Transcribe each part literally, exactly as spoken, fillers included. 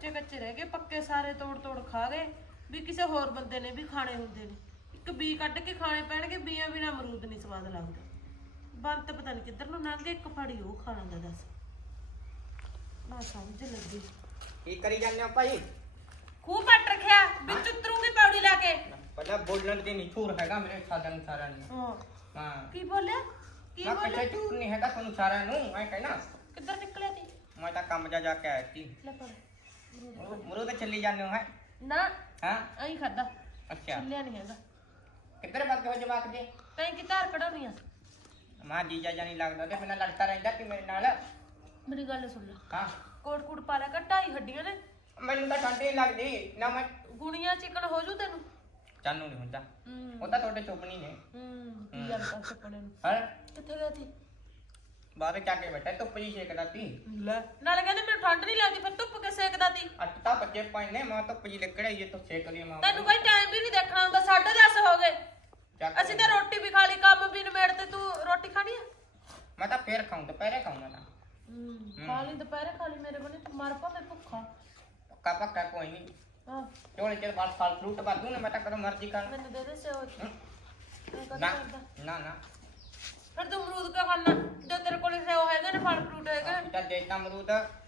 ਕੱਚੇ ਕੱਚੇ ਰਹਿ ਗਏ, ਪੱਕੇ ਸਾਰੇ ਤੋੜ ਤੋੜ ਖਾ ਗਏ ਵੀ ਕਿਸੇ ਹੋਰ ਬੰਦੇ ਨੇ ਵੀ ਖਾਣੇ ਹੁੰਦੇ ਨੇ। ਇੱਕ ਬੀ ਕੱਢ ਕੇ ਖਾਣੇ ਪੈਣਗੇ, ਬੀਆਂ ਬਿਨਾ ਅਮਰੂਦ ਨਹੀਂ ਸਵਾਦ ਲੱਗਦਾ। ਬੰਤ ਪਤਾ ਨਹੀਂ ਕਿੱਧਰ ਨੂੰ ਲੰਘ ਗਏ, ਇੱਕ ਫੜੀ ਉਹ ਖਾ ਲਾਂਗਾ। ਦੱਸ ਨਾ ਸਮਝ ਲੱਗੀ ਕੀ ਕਰੀ ਜਾਂਦੇ ਹੋ ਭਾਈ? ਖੂਹ ਪੱਟ ਰੱਖਿਆ ਵਿੱਚ ਉਤਰੂਗੀ ਪੌੜੀ ਲਾ ਕੇ। ਪਹਿਲਾਂ ਬੋਲਣ ਦੀ ਨਹੀਂ ਛੂਰ ਹੈਗਾ ਮੇਰੇ ਸਾਰਿਆਂ ਨੂੰ ਸਾਰਿਆਂ ਨੂੰ। ਹਾਂ ਹਾਂ ਕੀ ਬੋਲਿਆ? ਕੀ ਮੈਂ ਬੋਲਿਆ? ਪਿੱਛੇ ਛੂਰ ਨਹੀਂ ਹੈਗਾ ਤੁਹਾਨੂੰ ਸਾਰਿਆਂ ਨੂੰ। ਮੈਂ ਕਹਿਣਾ ਕਿੱਧਰ ਨਿਕਲਿਆ ਤੀ? ਮੈਂ ਤਾਂ ਕੰਮ ਜਾ ਜਾ ਕੇ ਆਇਆ ਸੀ। ਲੈ ਫੜ ਮੁਰੂ ਤੇ ਚੱਲੀ ਜਾਂਦੇ ਹੋ ਹੈ? ਨਾ ਹਾਂ ਐਂ ਖਾਦਾ, ਅੱਛਾ ਛਿੱਲਿਆ ਨਹੀਂ ਹੈਗਾ। ਕਿੱਧਰ ਭੱਜ ਹੋ ਜਵਾਕ ਦੇ? ਤੈਂ ਕੀ ਧਾਰ ਕਢਾਉਣੀ ਆ? ਮਾਂ ਜੀਜਾ ਜਾਨੀ ਲੱਗਦਾ ਤੇ ਬਿਨਾਂ ਲੜਦਾ ਰਹਿੰਦਾ ਕਿ ਮੇਰੇ ਨਾਲ। ਮੇਰੀ ਗੱਲ ਸੁਣ ਲੈ, ਹਾਂ ਕੋਟ ਕੋਟ ਪਾ ਲਿਆ ਕਰ, ਢਾਈ ਹੱਡੀਆਂ ਨੇ। ਮੈਨੂੰ ਤਾਂ ਠੰਡ ਨਹੀਂ ਲੱਗਦੀ ਨਾ। ਮੈਂ ਗੁਣੀਆਂ ਚਿਕਨ ਹੋ ਜੂ ਤੈਨੂੰ। ਚਾਨੂ ਨਹੀਂ ਹੁੰਦਾ, ਹੂੰ ਉਹ ਤਾਂ ਤੁਹਾਡੇ ਚੁੱਪਣੀ ਨੇ। ਹੂੰ ਕੀ ਗੱਲ ਕਰ ਸੁਪਨੇ ਨੂੰ? ਹਾਂ ਕਿੱਥੇ ਗਿਆ ਤੀ? ਬਾਹਰ ਚੱਕ ਕੇ ਬੈਠਾ ਧੁੱਪ ਜੀ ਸੇਕਦਾ ਤੀ। ਲੈ ਨਾਲੇ ਕਹਿੰਦੇ ਮੈਨੂੰ ਠੰਡ ਨਹੀਂ ਲੱਗਦੀ, ਫਿਰ ਧੁੱਪ ਕੇ ਸੇਕਦਾ ਤੀ। ਅੱਟ ਤਾਂ ਬੱਚੇ ਪਾਈ ਨੇ ਮਾਂ ਧੁੱਪ ਜੀ ਲਿਕੜਾਈ ਜੇ ਤੋਂ ਸੇਕ ਲਈ ਮਾਂ। ਤੈਨੂੰ ਕੋਈ ਟਾਈਮ ਵੀ ਨਹੀਂ ਦੇਖਣਾ ਹੁੰਦਾ। ਸਾਢੇ ਦਸ ਹੋ ਗਏ, ਅਸੀਂ ਤਾਂ ਰੋਟੀ ਵੀ ਖਾ ਲਈ, ਕੰਮ ਵੀ ਨਿਬੇੜ ਤੇ ਤੂੰ ਰੋਟੀ ਖਾਣੀ ਆ? ਮੈਂ ਤਾਂ ਫੇਰ ਖਾਉਂ ਦੁਪਹਿਰੇ ਖਾਉਂਗਾ ਨਾ। ਹੂੰ ਖਾ ਲਈ ਦੁਪਹਿਰੇ, ਖਾ ਲਈ ਮੇਰੇ ਬਣੇ, ਤੂੰ ਮਰ ਪਾ ਮੈਂ ਭੁੱਖਾ। ਪੱਕਾ ਪੱਕਾ ਕੋਈ ਨਹੀਂ। ਹਾਂ ਚੋਲੇ ਚਿਰ ਬਾਅਦ ਫਲ ਫਰੂਟ ਬਾਦੂ ਨੇ। ਮੈਂ ਤਾਂ ਕਦੋਂ ਮਰਜ਼ੀ ਕਰ। ਮੈਨੂੰ ਦੇ ਦੇ ਸੇਵ। ਨਾ ਨਾ ਨਾ ਫਿਰ ਤੂੰ ਅਮਰੂਦ ਕਿਉਂ ਖਾਣਾ ਜੋ ਤੇਰੇ ਕੋਲ ਸੇਵ ਹੈਗੇ ਨੇ, ਫਲ ਫਰੂਟ ਹੈਗੇ? ਤਾਂ ਦੇਤਾ ਅਮਰੂਦ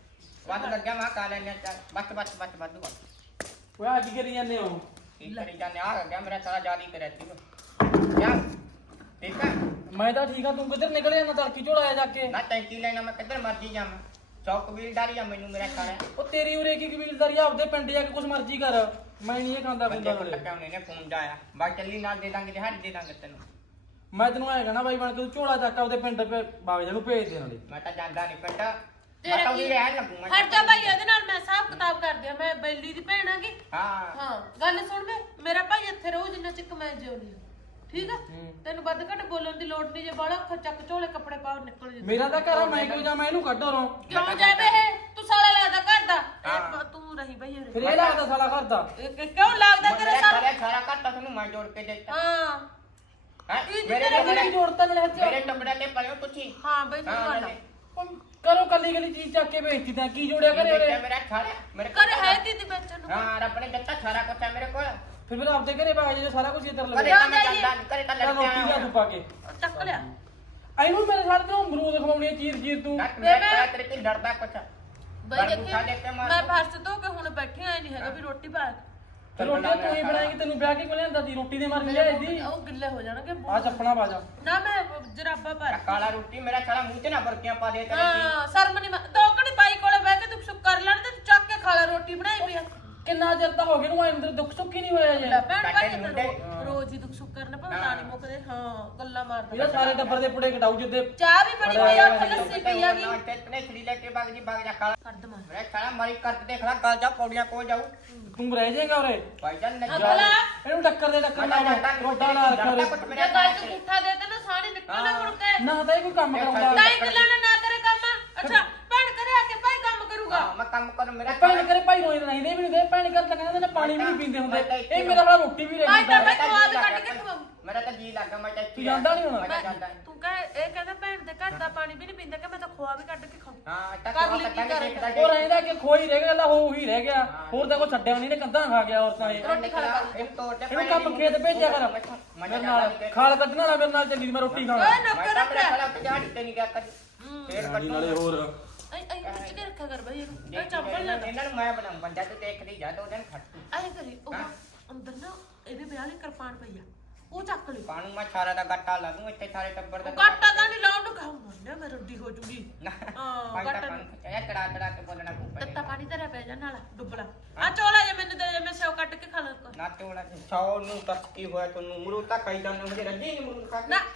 ਵੱਧ ਲੱਗਿਆ ਮੈਂ ਖਾ ਲੈਣੇ। ਚੱਲ ਬੱਚ ਬੱਚ ਬੱਚ ਵਾਧੂ ਬੱਚ। ਓਏ ਆ ਕੀ ਕਰੀ ਜਾਂਦੇ ਹੋ? ਕੀ ਕਰੀ ਜਾਂਦੇ ਆ ਗਿਆ ਮੇਰਾ ਸਾਰਾ ਜਾਰੀ ਕਰਿਆ ਤੀ ਯਾਰ। ਠੀਕ ਹੈ ਮੈਂ ਤਾਂ ਠੀਕ ਆ, ਤੂੰ ਕਿੱਧਰ ਨਿਕਲ ਜਾਂਦਾ ਤੜਕੀ ਝੋਲਾ ਜਾ ਕੇ? ਨਾ ਟੈਂਕੀ ਲੈਣਾ ਮੈਂ ਕਿੱਧਰ ਮਰਜ਼ੀ ਜਾਵਾਂ। ਚੌਕ ਵੀਲਦਾਰੀ ਆ ਮੈਨੂੰ ਮੇਰਾ ਸਾਰਾ। ਉਹ ਤੇਰੀ ਉਰੇ ਕੀ ਕਬੀਲਦਾਰੀ ਆ? ਆਪਦੇ ਪਿੰਡ ਜਾ ਕੇ ਕੁਛ ਮਰਜ਼ੀ ਕਰ, ਮੈਂ ਨਹੀਂ ਇਹ ਖਾਂਦਾ ਬੰਦੇ ਖੁੰਦਾ ਕੋਲ ਨਾਲੇ। ਟੱਕਿਆ ਉਹਨੇ ਫੋਨ ਜਾਇਆ ਬਾਈ ਚੱਲੀ ਨਾਲ ਦੇ ਦਾਂਗੇ ਦਿਹਾੜੀ ਦੇ ਦਾਂਗੇ ਤੈਨੂੰ। ਮੈਂ ਤੈਨੂੰ ਐਂ ਕਹਿਣਾ ਬਾਈ ਬਣ ਕੇ ਤੂੰ ਝੋਲਾ ਚੱਕ ਆਪਦੇ ਪਿੰਡ ਪੇ ਬਾਗ ਨੂੰ ਭੇਜ ਦੇ ਨਾਲੇ। ਮੈਂ ਤਾਂ ਜਾਂਦਾ ਨਹੀਂ ਪਿੰਡ। ਤੇਰਾ ਮੈਂ ਤਾਂ ਕੀ ਵੀ ਰਹਿਣ ਲੱਗੂ ਮੈਂ। ਹਟ ਜਾ ਭਾਈ, ਇਹਦੇ ਨਾਲ ਮੈਂ ਹਿਸਾਬ ਕਿਤਾਬ ਕਰਦੀ ਆ। ਮੈਂ ਬੈਲੀ ਦੀ ਭੈਣ ਆਂਗੀ। ਹਾਂ ਹਾਂ ਗੱਲ ਸੁਣ ਵੇ, ਮੇਰਾ ਭਾਈ ਇੱਥੇ ਰਹੂ ਜਿੰਨਾ ਚਿਕ ਮੈਂ ਜਿਉਣੀ ਆ, ਠੀਕ ਆ? ਤੈਨੂੰ ਵੱਧ ਘੱਟ ਬੋਲਣ ਦੀ ਲੋੜ ਨਹੀਂ। ਜੇ ਬਾਲਾ ਅੱਖਰ ਚੱਕ ਝੋਲੇ ਕੱਪੜੇ ਪਾਉ ਨਿਕਲ ਜੇ। ਮੇਰਾ ਤਾਂ ਘਰ ਆ, ਮੈਂ ਕਿਉਂ ਜਾਵਾਂ ਇਹਨੂੰ ਕੱਢ ਰੋਂ। ਕਿਉਂ ਜਾਵੇ ਇਹ? ਤੂੰ ਸਾਲਾ ਲੱਗਦਾ ਘਰ ਦਾ। ਇਹ ਤੂੰ ਰਹੀ ਬਈ ਫਿਰ ਇਹ ਲੱਗਦਾ ਸਾਲਾ ਘਰ ਦਾ। ਇਹ ਕਿਉਂ ਲੱਗਦਾ ਤੇਰੇ ਮੇਰਾ ਸਾਲਾ? ਸਾਰਾ ਸਾਰਾ ਘੱਟਾ ਤੁਹਾਨੂੰ ਮੈਂ ਜੋੜ ਕੇ ਦੇਤਾ ਹਾਂ ਹੈ। ਇਹ ਮੇਰੇ ਤੇਰੇ ਤੇਰੀ ਜੋੜਤਾ ਨਾਲੇ ਹੱਥ ਮੇਰੇ ਟੁਕੜੇ ਤੇ ਪਲਿਓ ਤੁਸੀਂ। ਹਾਂ ਬਈ ਤੂੰ ਹਾਂ ਗੱਲ ਨਾਲੇ। ਕਰੋ ਕੱਲੀ ਕੱਲੀ ਚੀਜ਼ ਚੱਕ ਕੇ ਵੇਚਤੀ ਤਾਂ ਕੀ ਜੋੜਿਆ ਘਰੇ ਦੇਖਿਆ ਉਰੇ? ਮੇਰਾ ਸਾਰਾ ਮੇਰੇ ਕਰ ਹੈ ਦੀਦੀ ਵੇਚਣ ਨੂੰ। ਹਾਂ ਰੱਬ ਨੇ ਦਿੱਤਾ ਸਾਰਾ ਕੁਝ ਹੈ ਮੇਰੇ ਕੋਲ। ਫਿਰ ਫਿਰ ਆਪਦੇ ਘਰੇ ਬਾਗ ਜੇ ਸਾਰਾ ਕੁਝ ਇੱਧਰ ਘਰੇ ਲੱਗਿਆ। ਤਾਂ ਮੈਂ ਜਾਂਦਾ ਨਹੀਂ, ਘਰੇ ਤਾਂ ਤਾਂ ਰੋਟੀ ਲਿਆ ਲੜਕਿਆ ਤੂੰ ਪਾ ਕੇ। ਚੱਕ ਲਿਆ ਐਨੂੰ ਮੇਰੇ ਸਾਡੇ ਤੋਂ ਅਮਰੂਦ ਖਵਾਉਣੀ ਆ ਚੀਰ ਚੀਰ ਤੂੰ। ਮੈਂ ਤੇਰੇ ਤੇ ਲੜਦਾ ਕੁਛ। ਬਈ ਗੁੱਠਾ ਦੇਖ ਕੇ ਦੇਖੀ ਮਾਰ ਮੈਂ ਦੂੰ। ਫਰਸ਼ ਤੋਂ ਕਿ ਹੁਣ ਬੈਠੇ ਆਏ ਨਹੀਂ ਹੈਗਾ ਵੀ ਰੋਟੀ ਪਾ। ਤੇ ਰੋਟੀ ਤੂੰ ਹੀ ਬਣਾਏਂਗੀ, ਤੈਨੂੰ ਵਿਆਹ ਕੇ ਕੋ ਲਿਆਂਦਾ ਦੀ ਰੋਟੀ ਦੇ ਮਾਰ ਲਿਆਈ ਦੀ। ਉਹ ਗਿੱਲੇ ਹੋ ਜਾਣਗੇ। ਆ ਚੱਪਣਾ ਬਾਜਾ। ਨਾ ਮੈਂ ਜਰਾਬਾ ਪਾ। ਕਾਲਾ ਰੋਟੀ ਮੇਰਾ ਸਾਲਾ ਮੂੰਹ ਤੇ ਨਾ ਬਰਕੀਆਂ ਪਾ ਦੇ ਤੇਰੇ ਦੀ। ਹਾਂ ਸ਼ਰਮ ਨਹੀਂ। ਦੋ ਕਣੀ ਬਾਈ ਕੋਲੇ ਬਹਿ ਕੇ ਤੂੰ ਸੁੱਕ ਕਰ ਲੈਣ ਤੇ ਤੂੰ ਚੱਕ ਕੇ ਖਾ ਲੈ ਰੋਟੀ ਬਣਾਈ ਪਈ ਆ। ਕਿੰਨਾ ਚਿਰ ਤਾਂ ਹੋ ਗਿਆ ਨੂੰ ਅੰਦਰ ਦੁੱਖ ਸੁੱਖ ਹੀ ਨਹੀਂ ਹੋਇਆ ਜੇ। ਲੈ ਭੈਣ ਕੱਟੇ ਭਾਈ ਨੀ ਤੇ ਹੁੰਦੇ। ਰੋ- ਰੋਜ਼ ਹੀ ਦੁੱਖ ਸੁੱਕ ਕਰਨ ਭਾਵੇਂ ਤਾਂ ਨਹੀਂ ਮੁੱਕਦੇ। ਹਾਂ ਗੱਲਾਂ ਮਾਰਦਾ। ਇਹਦਾ ਸਾਰੇ ਟੱਬਰ ਦੇ ਪੁੜੇ ਕਟਾਉ ਜਿੱਦੇ ਚਾਹ ਵੀ ਬਣੀ ਪਈ ਆ, ਉੱਥੇ ਲੱਸੀ ਪਈ ਆ ਗਈ। ਨਾ ਟੇਕਨੇ ਛੜੀ ਲੈ ਕੇ ਬਾਗ ਜੀ ਬਾਗ ਜਾ ਕਾਲਾ। ਕਰ ਦਮਾ ਮੇਰਾ ਸਾਲਾ ਮਾਰੀ ਕਰ ਦੇਖ ਲੈ ਗਲ ਜਾ ਪੌੜੀਆਂ ਕੋਲ ਜਾਊ। ਤੂੰ ਰਹਿ ਜਾਏਗਾ ਉਰੇ। ਭਾਈ ਜਾਨ ਨਾ ਅਗਲਾ ਇਹਨੂੰ ਟੱਕਰ ਦੇ ਟੱਕਰ ਲਾ ਰੋਟਾ ਲਾ ਰੱਖਿਆ ਉਰੇ। ਜੇ ਗੱਲ ਤੂੰ ਪੁੱਠਾ ਦੇ ਤੇ ਨਾ ਸਾਰੀ ਨਿਕਲਣਾ ਮੁੜ ਕੇ। ਨਾ ਤਾਂ ਇਹ ਕੋਈ ਕੰਮ ਕਰਾਉਂਦਾ। ਤਾਈ ਗੱਲਾਂ ਨਾ ਨਾ ਕਰੇ ਕੰਮ। ਅੱਛਾ ਭੈਣ ਕਰੇ ਆ ਕੇ ਭਾਈ ਕੰਮ ਕਰੂਗਾ। ਹਾਂ ਮੈਂ ਕੰਮ ਕਰ ਮੇਰਾ ਭੈਣ ਕਰੇ ਭਾਈ ਰੋਈ ਨਹੀਂ ਦੇ ਵੀ ਨਹੀਂ ਦੇ ਭੈਣ ਕਰ ਤਾਂ ਕਹਿੰਦਾ ਨਾ ਪਾਣੀ ਵੀ ਨਹੀਂ ਪੀਂਦੇ ਹੁੰਦੇ। ਇਹ ਮੇਰਾ ਵਾਲਾ ਰੋਟੀ ਵੀ ਰਹਿ ਭਾਈ ਤਾਂ ਗਈ। ਮੈਂ ਖਵਾ ਵੀ ਕੱਢ ਕੇ ਖਵਾਉਂ। ਮੇਰਾ ਤਾਂ ਜੀ ਲੱਗਾ ਮੈਂ ਤਾਂ ਤੂੰ ਜਾਂਦਾ ਨੀ ਹੁਣ? ਮੈਂ ਤਾਂ ਜਾਂਦਾ ਨੀ। ਤੂੰ ਕਹੇ ਇਹ ਕਹਿੰਦਾ ਭੈਣ ਦੇ ਘਰ ਦਾ ਪਾਣੀ ਵੀ ਨਹੀਂ ਪੀਂਦਾ ਕਿ ਮੈਂ ਤਾਂ ਖਵਾ ਵੀ ਕੱਢ ਕੇ ਖਾਉਂ। ਹਾਂ ਤਾਂ ਕਰ ਕਰ ਲਈ ਕੀ ਕੱਟਾਂ ਕਰੇ। ਦੇਖਦਾ ਉਹ ਰਹਿੰਦਾ ਕਿ ਖੋਈ ਰਹਿ ਗਿਆ ਹੋ ਹੀ ਰਹਿ ਗਿਆ। ਹੋਰ ਤਾਂ ਕੋਈ ਛੱਡਿਆ ਨਹੀਂ ਨੇ ਕੰਧਾਂ ਖਾ ਗਿਆ ਹੋਰ ਤਾਂ ਇਹ। ਰੋਟੀ ਖਾ ਲੈ। ਇਹ ਤੋੜ ਦੇ ਇਹਨੂੰ ਕੰਮ ਖੇਤ ਭੇਜਿਆ ਕਰ ਮੇਰੇ ਨਾਲ। ਖਾਲ ਕੱਢਣਾ ਨਾ ਮੇਰੇ ਨਾਲ ਚੱਲੀ ਮੈਂ ਰੋਟੀ ਖਾਣਾ। ਓਏ ਮੈਂ ਨੌਕਰ ਤਾਂ ਮੇਰਾ ਰੱਖਿਆ। ਸਾਲਾ ਪਜਾੜੀ ਤੇ ਨਹੀਂ ਗਿਆ ਕਰ ਫੇਰ ਕੱਟੂ ਹੋਰ ਐ ਐ ਖਿੱਚ ਕੇ ਰੱਖਿਆ ਕਰ ਬਈ ਇਹਨੂੰ। ਇਹ ਚੱਪਲ ਨਾ ਇਹਨਾਂ ਨੂੰ ਮੈਂ ਬਣਾਉਂ ਬੰਦਾ ਤੂੰ ਦੇਖਦੀ ਜਾ ਦੋ ਦਿਨ ਖੱਟੂ ਐ ਕਰੀ ਉਹ ਅੰਦਰ ਨਾ ਇਹਦੇ ਵਿਆਹ ਲਈ ਕਿਰਪਾਨ ਪਈ ਆ, ਉਹ ਚੱਕ ਲਈ। ਕਾਣੂ ਮੈਂ ਸਾਰਾ ਦਾ ਗੱਟਾ ਲਾ ਦੂੰ ਇੱਥੇ ਸਾਰੇ ਟੱਬਰ ਦਾ ਕਾਟਾ ਤਾਂ ਨਹੀਂ ਲਾਉਣ ਨੂੰ ਖਾਉਂਗਾ ਮੈਂ ਰੋਟੀ ਹੋ ਜੂਗੀ। ਹਾਂ ਗੱਟਾ ਇਹ ਕੜਾ ਕੜਾ ਕੇ ਬੋਲਣਾ ਕੋ ਤੱਤਾ ਪਾਣੀ ਧਰਿਆ ਪਿਆ ਜਾ ਨਾਲ ਡੁੱਬਲਾ। ਆ ਚੋਲਾ ਜੇ ਮੈਨੂੰ ਦੇ ਦੇ ਮੈਂ ਸੇਵ ਕੱਟ ਕੇ ਖਾ ਲਾਂ। ਨਾ ਤੋੜਾ ਸੌ ਨੂੰ ਤੱਕ ਕੀ ਹੋਇਆ ਤੁਹਾਨੂੰ ਮਰੂਦ ਤਾਂ ਖਾਈ ਜਾਂਦੇ ਮੁਝੇ ਰੱਜੀ ਨਹੀਂ ਮਰੂਦ ਖਾ ਨਾ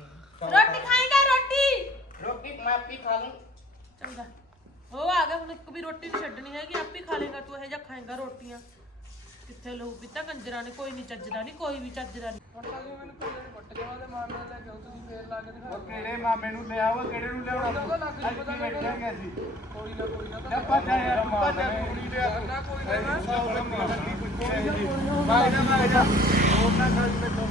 ਰੋਟੀ ਖਾਏਗਾ ਰੋਟੀ। ਰੋਟੀ ਮੈਂ ਆਪੀ ਖਾ ਲੂੰ। ਚੰਗਾ ਉਹ ਆ ਗਿਆ ਹੁਣ ਇੱਕ ਵੀ ਰੋਟੀ ਨਹੀਂ ਛੱਡਣੀ ਹੈਗੀ, ਆਪੇ ਖਾ ਲੇਗਾ ਤੂੰ। ਇਹ ਜਾ ਖਾਏਗਾ ਰੋਟੀਆਂ ਕਿੱਥੇ ਲਹੂ ਪੀਤਾ ਕੰਜਰਾਂ ਨੇ। ਕੋਈ ਨਹੀਂ ਚੱਜਦਾ ਨਹੀਂ, ਕੋਈ ਵੀ ਚੱਜਦਾ ਨਹੀਂ। ਕਿਹੜੇ ਮਾਮੇ ਨੂੰ ਲਿਆ ਉਹ ਕਿਹੜੇ ਨੂੰ ਲਿਆਉਣਾ ਅੱਜ ਕੀ ਬੈਠਿਆ ਗਿਆ ਸੀ ਕੋਈ ਨਾ ਕੋਈ ਨਾ ਪਤਾ ਯਾਰ ਪਤਾ ਕੁੜੀ ਦੇ ਨਾ ਕੋਈ ਨਾ ਸੌ ਰੁਪਏ ਦੀ ਕੁੱਤੀ ਹੈ ਜੀ ਮਾਰ ਜਾ ਮਾਰ ਜਾ ਹੋਰ ਨਾ ਖਾਈ ਬੈਠੋ।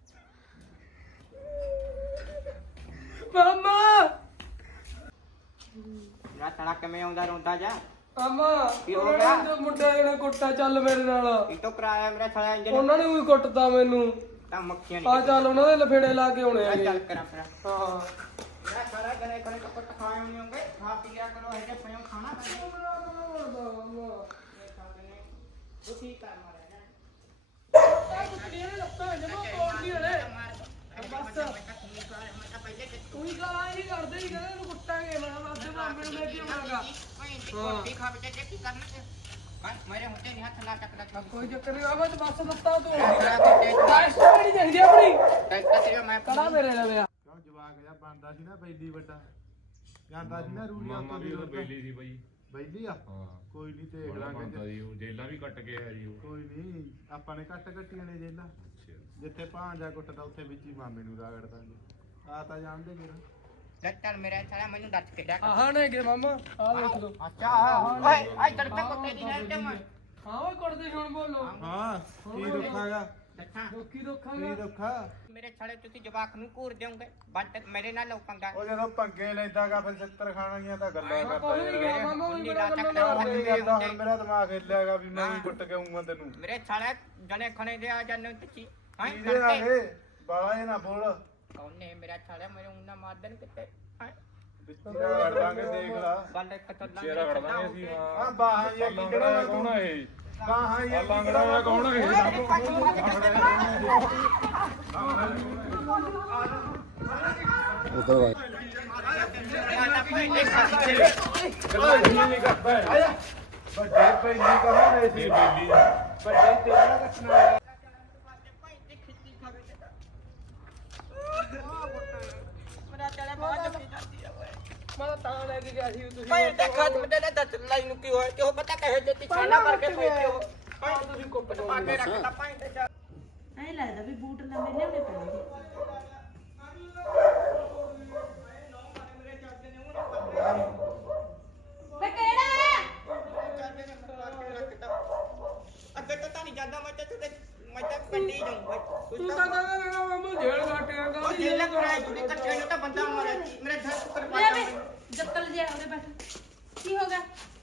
ਮਾਮਾ ਮੇਰਾ ਸਾਲਾ ਕਿਵੇਂ ਆਉਂਦਾ ਰੋਂਦਾ ਜਾ ਆਮਾ ਕੀ ਹੋ ਉਹਨਾਂ ਗਿਆ? ਨੇ ਜੋ ਮੁੰਡੇ ਨੇ ਕੁੱਟਾ ਚੱਲ ਮੇਰੇ ਨਾਲ ਇਹ ਤੋਂ ਕਰਾਇਆ ਮੇਰਾ ਸਾਲਾ ਇੰਜਨ ਉਹਨਾਂ ਨੇ ਵੀ ਕੁੱਟਦਾ ਮੈਨੂੰ ਤਾਂ ਮੱਖੀਆਂ ਆ ਨਹੀਂ ਚੱਲ ਉਹਨਾਂ ਦੇ ਲਫੇੜੇ ਲਾ ਕੇ ਆਉਣੇ ਆ ਚੱਲ ਕਰਾਂ ਫਿਰ ਹਾਂ ਮੇਰਾ ਸਾਲਾ ਗਲੇ ਕੋਲੇ ਕੱਪਟ ਖਾਏ ਨਹੀਂ ਹੋਗੇ ਖਾ ਪੀ ਲਿਆ ਕਰੋ ਇਹ ਪਿਓ ਖਾਣਾ ਦੁਖੀ ਕਰ ਮਾਰਿਆ ਤੂੰ ਹੀ ਗਾਲਾਂ ਹੀ ਕਰਦੇ ਹੀ ਕਹਿੰਦੇ ਇਹਨੂੰ ਕੁੱਟਾਂਗੇ ਮੈਂ ਵਾਦੇ ਮਾਮੇ ਨੂੰ ਲੈ ਕੇ ਆਉਣਾਗਾ ਮੇਰੇ ਹੁੰਦੇ ਨਹੀਂ ਹੱਥ ਲਾ ਟੱਕਦਾ ਕੋਈ ਚੱਕਰ ਨਹੀਂ ਆਵਾ ਤੇ ਬਸ ਲੱਤਾਂ ਤੋਂ ਟੈਸਟ ਕਿਹੜੀ ਚਾਹੀਦੀ ਆਪਣੀ ਮੈਂ ਕੜਾ ਮੇਰੇ ਲਵੇ ਆ ਕਿਉਂ ਜਵਾਕ ਜਿਹਾ ਬਣਦਾ ਸੀ ਨਾ ਬੈਲੀ ਵੱਡਾ ਜਾਂਦਾ ਸੀ ਨਾ ਰੂੜੀਆਂ ਤੋਂ ਦੀ ਬੇਲੀ ਸੀ ਬਾਈ ਬੈਲੀ ਆ ਹਾਂ ਕੋਈ ਨਹੀਂ ਦੇਖ ਬੜਾ ਲਾਂਗੇ ਬੰਦਾ ਜੀ ਉਹ ਜੇਲਾਂ ਵੀ ਕੱਟ ਕੇ ਆਇਆ ਜੀ ਉਹ ਕੋਈ ਨਹੀਂ ਆਪਾਂ ਨੇ ਕੱਟ ਕੱਟੀਆਂ ਨੇ ਜੇਲਾਂ ਜਿੱਥੇ ਭਾਂਜਾ ਕੁੱਟਦਾ ਉੱਥੇ ਵਿੱਚ ਹੀ ਮਾਮੇ ਨੂੰ ਰਾਗੜ ਦਾਂਗੇ ਆ ਤਾਂ ਜਾਣਦੇ ਕਿਹੜਾ ਲੱਟਣ ਮੇਰਾ ਸਾਲਾ ਮੈਨੂੰ ਦੱਸ ਕੇ ਜਾ ਆਹ ਨੇ ਕਿ ਮਾਮਾ ਆ ਦੇਖ ਲੋ ਅੱਛਾ ਓਏ ਆਈ ਤੜਪੇ ਕੁੱਤੇ ਦੀ ਨਾਲ ਤੇ ਮੈਂ ਹਾਂ ਓਏ ਕੁੱਟਦੇ ਹੁਣ ਬੋਲੋ ਹਾਂ ਕੀ ਦੁੱਖਾਗਾ ਦੱਸਾਂ ਦੁੱਖੀ ਦੁੱਖਾਂ ਕੀ ਦੁੱਖਾ ਮੇਰੇ ਛੜੇ ਤੁਸੀਂ ਜਵਾਕ ਨੂੰ ਘੂਰ ਦਿਓਗੇ ਬੰਦ ਮੇਰੇ ਨਾਲ ਲੋਕਾਂਗਾ ਉਹ ਜਦੋਂ ਪੰਗੇ ਲੈਂਦਾਗਾ ਫਿਰ ਛਿੱਤਰ ਖਾਣਗੀਆਂ ਤਾਂ ਗੱਲਾਂ ਕਰਦਾ ਕੋਈ ਨਹੀਂ ਯਾਰ ਗਿਆ ਮਾਮਾ ਵੀ ਮੁੰਡੀ ਮੇਰਾ ਲਾ ਕੰਮ ਚੱਕ ਨਾ ਲੈ। ਕਰਦੇ ਇਹ ਤਾਂ ਹੁਣ ਮੇਰਾ ਦਿਮਾਗ ਹਿੱਲਿਆਗਾ ਵੀ ਮੈਂ ਵੀ ਕੁੱਟ ਕੇ ਆਉਂਗਾ ਤੈਨੂੰ ਮੇਰੇ ਛੜੇ ਜਣੇ ਖਣੇ ਦੇ ਆ ਜਾਂਦੇ ਤੁਸੀਂ ਹਾਂ ਇਹਦੇ ਆਗੇ ਬਾਲਾ ਇਹ ਨਾ ਬੋਲ ਕੌਣ ਨੇ ਮੇਰਾ ਛੜਾ ਮੇਰੇ ਉਹਨਾਂ ਮਾਰਦਨ ਕਿਤੇ ਹਾਂ ਵਿੱਚੀਰਾ ਵੜ ਲਾਂਗੇ ਦੇਖ ਲਾ ਗੱਲ ਇੱਕ ਚੱਲਾਂ ਚਿਹਰਾ ਕੱਢ ਦਾਂਗੇ ਅਸੀਂ ਆ ਬਾਹਾਂ ਇਹ ਕੀ ਕਿਹੜਾ ਕੌਣ ਆ ਇਹ ਬਾਹਾਂ ਇਹ ਕੀ ਲਾਂਗੜਾ ਕੌਣ ਆ ਇਹ ਵੱਡੇ ਪੈਲੀ ਕਹਾਂ ਨੇ ਸੀ ਬੇਲੀ ਵੱਡੇ ਤੇਰਾ ਕੱਟਣਾ ਮੇਰਾ ਛੜਾ ਬਹੁਤ ਜੱਫੀ ਜਾਂਦੀ ਆ ਓਏ ਮੈਂ ਤਾਂ ਲੈ ਕੇ ਗਿਆ ਸੀ ਤੁਸੀਂ ਭਾਈ ਤੇ ਖਤਮ ਦੇ ਨਾ ਦੱਸ ਲਾਈ ਨੂੰ ਕੀ ਹੋਇਆ ਤੇ ਉਹ ਪਤਾ ਕਹੇ ਜੇ ਤੀ ਛਾਲਾ ਕਰਕੇ ਬੈਠੇ ਹੋ ਭਾਈ ਤੁਸੀਂ ਕੁੱਟ ਦੋ ਪਾ ਕੇ ਰੱਖਦਾ ਭਾਈ ਤੇ ਜਾ ਐ ਲੱਗਦਾ ਵੀ ਬੂਟ ਨਵੇਂ ਲਿਆਉਣੇ ਪੈਣਗੇ ਵੇ ਕਿਹੜਾ ਹੈ ਅੱਗੇ ਤਾਂ ਨਹੀਂ ਜਾਂਦਾ ਮੈਂ ਤਾਂ ਤੁਹਾਡੇ ਮੈਂ ਤਾਂ ਪਿੰਡੀ ਜਾਊਂਗਾ ਤੂੰ ਤਾਂ ਕਹਿੰਦਾ ਮੇਰਾ ਮਾਮਾ ਜੇਲ੍ਹ ਘਾਟਿਆ ਉਹ ਗਾ ਜੇਲਾ ਕਰਾਇਆ ਤੂੰ ਇਕੱਠੇ ਨੂੰ ਤਾਂ ਬੰਦਾ ਮਾਰਿਆ ਮੇਰੇ ਘਰ ਪਰ ਲੈ ਵੇ ਪਾਟਾ ਜੱਤਲ ਜਿਹਾ ਉਹਦੇ ਬੈਠ ਕੀ ਹੋ ਗਿਆ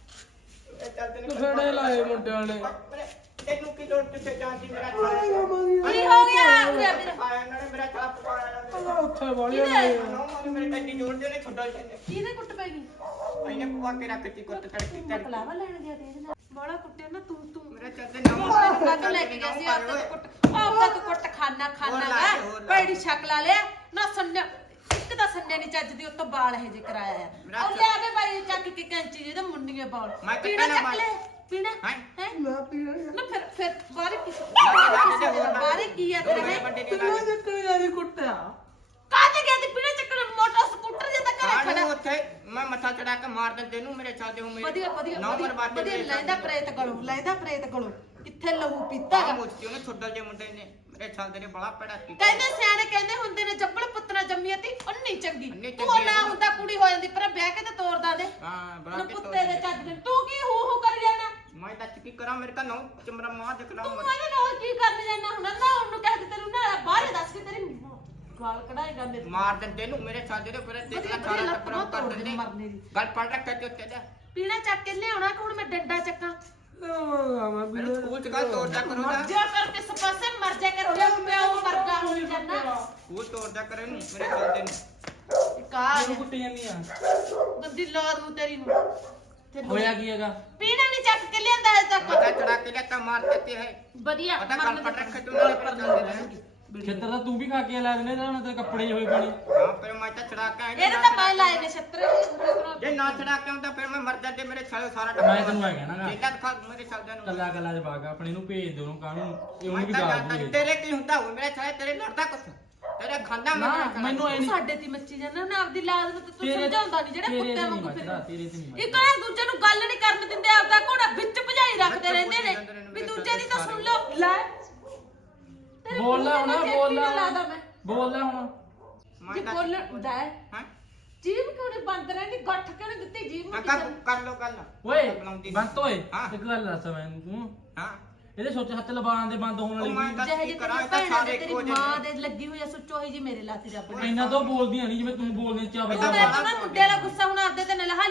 ਇਹ ਚੱਲਦੇ ਤੂੰ ਫੇੜੇ ਲਾਏ ਮੁੰਡਿਆਂ ਨੇ ਨੇ ਤੈਨੂੰ ਕੀ ਲੋੜ ਕਿੱਥੇ ਜਾਂਦੀ ਮੇਰਾ ਛਾਲਾ ਕੀ ਹੋ ਗਿਆ ਉਰੇ ਆ ਵੀਰ ਆਇਆ ਨਾ ਮੇਰਾ ਛਾਲਾ ਪਕਾਇਆ ਕਹਿੰਦਾ ਉੱਥੇ ਵਾਲੀਆਂ ਕਿਹਦੇ? ਨੇ ਨਾ ਮਾਰੇ ਮੇਰੇ ਟੱਡੀ ਜੋੜਦੇ ਨੇ ਛੱਡੋ ਜਾਂਦੇ ਕਿਹਦੇ ਕੁੱਟ ਪੈ ਗਈ ਇਹਨੇ ਪਵਾ ਕੇ ਰੱਖਤੀ ਕੁੱਤ ਤੜਕੀ ਤੜਕੀ ਮਕਲਾਵਾ ਲੈਣ ਗਿਆ ਤੇ ਇਹਦੇ ਨਾਲ ਬੜਾ ਕੁੱਟਿਆ ਨਾ ਤੂੰ ਤੂੰ ਮੇਰਾ ਚੱਲਦੇ ਨਾ ਕਾਹਤੋਂ ਲੈ ਕੇ ਗਿਆ ਸੀ ਆਪ ਤਾਂ ਤੂੰ ਕੁੱਟ ਆਪ ਤਾਂ ਤੂੰ ਕੁੱਟ ਖਾਨਾ ਖਾਨਾ ਹੋਰ ਲਾ ਵਾ ਦੇ, ਹੋਰ ਲਾ ਪੈੜੀ ਛਕ ਲਾ ਲਿਆ ਨਾ ਸੰਨਿਆ ਇੱਕ ਤਾਂ ਸੰਨਿਆ ਨਹੀਂ ਚੱਜਦੀ ਉੱਤੋਂ ਬਾਲ ਇਹ ਜੇ ਕਰਾਇਆ ਮੇਰਾ ਆ ਉਹ ਲਿਆ ਕੇ ਬਾਈ ਚੱਕ ਕੇ ਕੈਂਚੀ ਜਿਹਦੇ ਮੁੰਡੀਏ ਬਾਲ ਮੈਂ ਪੀਣਾ ਕੱਟਣਾ ਚੱਕ ਬਾਲ। ਲੈ ਪੀਣਾ ਹੈਂ? ਹੈ ਨਾ ਪੀਣਾ ਨਾ ਫਿਰ ਫਿਰ ਬਾਰੇ ਕੀ ਲਾ ਦੇ, ਹੋਰ ਲਾ ਦੇ। ਬਾਰੇ ਕੀ ਆ ਤੇਰੇ ਮੇਰੇ ਹੈ ਵੱਡੇ ਤੂੰ ਜੱਕੜੀ ਦਾ ਨਹੀਂ ਕੁੱਟਿਆ ਕਾਹਤੇ ਗਿਆ ਤੇ ਪੀਣਾ ਚੱਕਣ ਮੋਟਰ ਸਕੂਟਰ ਜੇ ਤਾਂ ਘਰੇ ਆਹ ਖੜਾ ਉੱਥੇ ਮੈਂ ਮੱਥਾ ਚੜਾ ਕੇ ਮਾਰ ਦਿੰਦੇ ਨੂੰ ਮੇਰੇ ਚੱਲਦੇ ਹੋ ਮੇਰੇ ਵਧੀਆ ਵਧੀਆ ਨੌ ਵਧੀਆ ਬਰਬਾਦੇ ਵਧੀਆ ਲੈਂਦਾ ਪ੍ਰੇਤ ਗਲੋ ਲੈਂਦਾ ਪ੍ਰੇਤ ਗਲੋ ਕਿੱਥੇ ਲਹੂ ਪੀਤਾ ਗਾ ਮੁੱਛੀ ਉਹਨੇ ਛੱਡਲ ਜੇ ਮੁੰਡੇ ਨੇ ਮੇਰੇ ਚੱਲਦੇ ਨੇ ਬੜਾ ਪੜਾ ਕੀ ਕਹਿੰਦੇ ਸਿਆਣੇ ਕਹਿੰਦੇ ਹੁੰਦੇ ਨੇ ਜੱਬਲ ਪੁੱਤਰਾ ਜੰਮੀ ਤੀ ਅੰਨੀ ਚੰਗੀ ਅੰਨੀ ਤੂੰ ਚੰਗੀ ਨਾ ਹੁੰਦਾ ਕੁੜੀ ਹੋ ਜਾਂਦੀ ਪਰ ਵਿਆਹ ਕੇ ਤੇ ਤੋਰਦਾ ਦੇ ਹਾਂ ਬੜਾ ਨਾ ਕੇ ਪੁੱਤੇ ਦੇ ਚੱਜ ਦੇ ਤੂੰ ਕੀ ਹੂ ਹੂ ਕਰ ਜਾਣਾ ਮੈਂ ਤਾਂ ਕੀ ਕਰਾਂ ਮੇਰੇ ਤਾਂ ਨੌ ਚਮਰਾ ਮਾਰ ਦੇਖਣਾ ਤੂੰ ਇਹਦੇ ਨਾਲ ਕੀ ਕਰਨ ਜਾਣਾ ਹੁਣ ਨਾ ਉਹਨੂੰ ਕਹਿ ਕੇ ਤੈਨੂੰ ਨਾ ਬਾਹਰ ਦੱਸ ਕੇ ਤੇਰੀ ਗਾਲ ਕਢਾਏਗਾ ਮੇਰੇ ਮਾਰ ਦਿੰਦੇ ਨੂੰ ਮੇਰੇ ਚੱਲਦੇ ਨੇ ਫਿਰ ਵਧੀਆ ਦੇਖਣਾ ਵਧੀਆ ਸਾਰਾ ਲੱਤ ਟੱਪਰਾ ਬਾਂਹ ਕਰ ਤੋੜ ਦਿੰਦੇ ਮਰਨੇ ਦੀ ਗੱਲ ਪੜ ਰੱਖਿਆ ਤੇ ਉੱਤੇ ਦਾ ਪੀਣਾ ਚੱਕ ਕੇ ਲਿਆਉਣਾ ਕਿ ਹੁਣ ਮੈਂ ਡੰਡਾ ਚੱਕਾਂ ਲਾਵਾਂਗਾ ਮੈਂ ਮੇਰੇ ਪੀਣਾ ਸਕੂਲ ਚ ਗੱਲ ਤੋੜਦਾ ਕਰੋ ਮਰ ਨਾ ਜਾ ਕਰਕੇ ਸਪਾਸੇ ਮਰ ਜਾ ਕਰ ਜਾ ਪਿਓ ਵਰਗਾ ਹੋ ਜਾਣਾ ਸਕੂਲ ਤੋੜਦਾ ਕਰੇ ਨੂੰ ਮੇਰੇ ਚੱਲਦੇ ਨੂੰ ਕਾ ਮੈਨੂੰ ਕੁੱਟੀ ਜਾਂਦੀ ਆ ਗੰਦੀ ਲਾਦ ਨੂੰ ਤੇਰੀ ਨੂੰ ਤੇ ਹੋਇਆ ਕੀ ਹੈਗਾ ਪੀਣਾ ਨਹੀਂ ਚੱਕ ਕੇ ਲਿਆਂਦਾ ਹੈ ਤੱਕ ਮੱਥਾ ਚੜਾ ਕੇ ਲਿਆ ਤਾਂ ਮਾਰ ਦਿੱਤੇ ਹੈ ਵਧੀਆ ਪਤਾ ਗੱਲ ਪੜ ਰੱਖਿਆ ਤੂੰ ਨਾਲੇ ਪਰ ਚੱਲਦੇ ਰਹਿਣਗੇ ਖੇਤਰ ਤਾਂ ਤੂੰ ਵੀ ਖਾ ਕੇ ਲੈ ਦਿੰਦੇ ਨਾ ਤੇ ਕੱਪੜੇ ਜਿਹੇ ਹੋਏ ਪਾਣੀ ਹਾਂ ਫਿਰ ਮੈਂ ਤਾਂ ਚੜਾ ਕੇ ਆਇਆ ਇਹਨੇ ਤਾਂ ਮੈਂ ਲਾਏ ਨੇ ਛੱਤਰ ਜੇ ਨਾ ਚੜਾ ਕੇ ਆਉਂਦਾ ਫਿਰ ਮੈਂ ਮਰ ਜਾਂਦੇ ਮੇਰੇ ਛਾਲੇ ਸਾਰਾ ਮੈਂ ਤੈਨੂੰ ਐ ਕਹਿਣਾ ਗਾ। ਜਿੱਦਾਂ ਦਿਖਾ ਮੇਰੇ ਚੱਲਦਿਆਂ ਨੂੰ ਕੱਲਾ ਕੱਲਾ ਜਵਾਕ ਆਪਣੇ ਨੂੰ ਭੇਜ ਦਿਓ ਉਹਨੂੰ ਕਾਹਨੂੰ ਇਹ ਮੈਂ ਉਹਨੂੰ ਵੀ ਤਾਂ ਗਾਲ ਜਾਣਦਾ ਨੀ, ਦੂਗੇ ਤੇਰੇ ਕੀ ਹੁੰਦਾ ਹੋਵੇ ਮੇਰੇ ਛਾਲੇ ਤੇਰੇ ਲੜਦਾ ਕੁਛ ਤੇਰੇ ਖਾਂਦਾ ਨਾ ਮੈਂ ਮੈਨੂੰ ਐ ਨਹੀਂ ਸਾਡੇ ਤੇ ਮੱਚੀ ਜਾਂਦਾ ਨਾ ਆਪਦੀ ਲਾਦ ਨੂੰ ਤੇ ਤੂੰ ਤੇਰੇ ਸਮਝਾਉਂਦਾ ਨਹੀਂ ਜਿਹੜੇ ਤੇਰੇ ਕੁੱਤੇ ਤੇ ਵਾਂਗੂ ਨਹੀਂ ਫਿਰਦਾ ਮੱਚਦਾ ਤੇਰੇ ਤੇ ਨਹੀਂ ਇੱਕ ਮੱਚਦਾ ਨਾ ਦੂਜੇ ਨੂੰ ਗੱਲ ਨਹੀਂ ਕਰਨ ਦਿੰਦੇ ਆਪਦਾ ਘੋੜਾ ਵਿੱਚ ਭਜਾਈ ਰੱਖਦੇ ਰਹਿੰਦੇ ਨੇ ਵੀ ਦੂਜੇ ਦੀ ਤਾਂ ਸੁਣ ਲਓ ਲੈ ਤੇਰੇ ਬੋਲ ਲੈ ਮੂੰਹ ਹੁਣ ਤੇ ਬੋਲ ਚੇਪੀ ਨਾ ਲੈ ਲਾਦਾ ਮੈਂ ਬੋਲ ਲੈ ਹੁਣ ਜੇ ਬੋਲ ਦਾ ਹਾਂ ਜੀਭ ਕਿਉਂ ਨਹੀਂ ਬੰਦ ਰਹਿੰਦੀ ਗੱਠ ਕਿਉਂ ਨਹੀਂ ਦਿੱਤੀ ਜੀਭ ਨੂੰ ਕਰ ਕਿਸੇ ਨੇ? ਕਰ ਲੋ ਗੱਲ ਓਏ ਬੁਲਾਉਂਦੀ ਨੀ। ਬੰਤ ਓਏ ਹਾਂ। ਇੱਕ ਗੱਲ ਦੱਸ ਮੈਨੂੰ ਤੂੰ ਹਾਂ ਇਹਦੇ ਸੋਚ ਹੱਥ ਲਬਾਣ ਦੇ ਬੰਦ ਹੋਣ ਉਹ ਵਾਲੀ ਮੈਂ ਵੀ। ਦੱਸ ਜਿਹੇ ਕੀ ਜਿਹੇ ਕਰਾਂ ਤੇਰੀ ਇਹ ਤਾਂ ਭੈਣਾਂ ਸਾਰੇ ਦੇ ਇੱਕੋ ਤੇਰੀ ਜਿਹੇ ਮਾਂ ਦੇ ਲੱਗੀ ਹੋਈ ਆ ਸੁੱਚੋ ਹੀ ਜੀ ਮੇਰੇ ਲਾਤੀ ਰੱਬ ਨੇ ਇੰਨਾ ਤਾਂ ਬੋਲਦੀਆਂ ਨਹੀਂ ਜਿਵੇਂ ਤੂੰ ਬੋਲਦੇ ਚਾਹ ਉਹ ਤਾਂ ਨਾ ਮੁੰਡੇ ਵਾਲਾ ਗੁੱਸਾ ਹੁਣ ਆਪਦੇ ਤੇ ਨਾ ਲਹਾ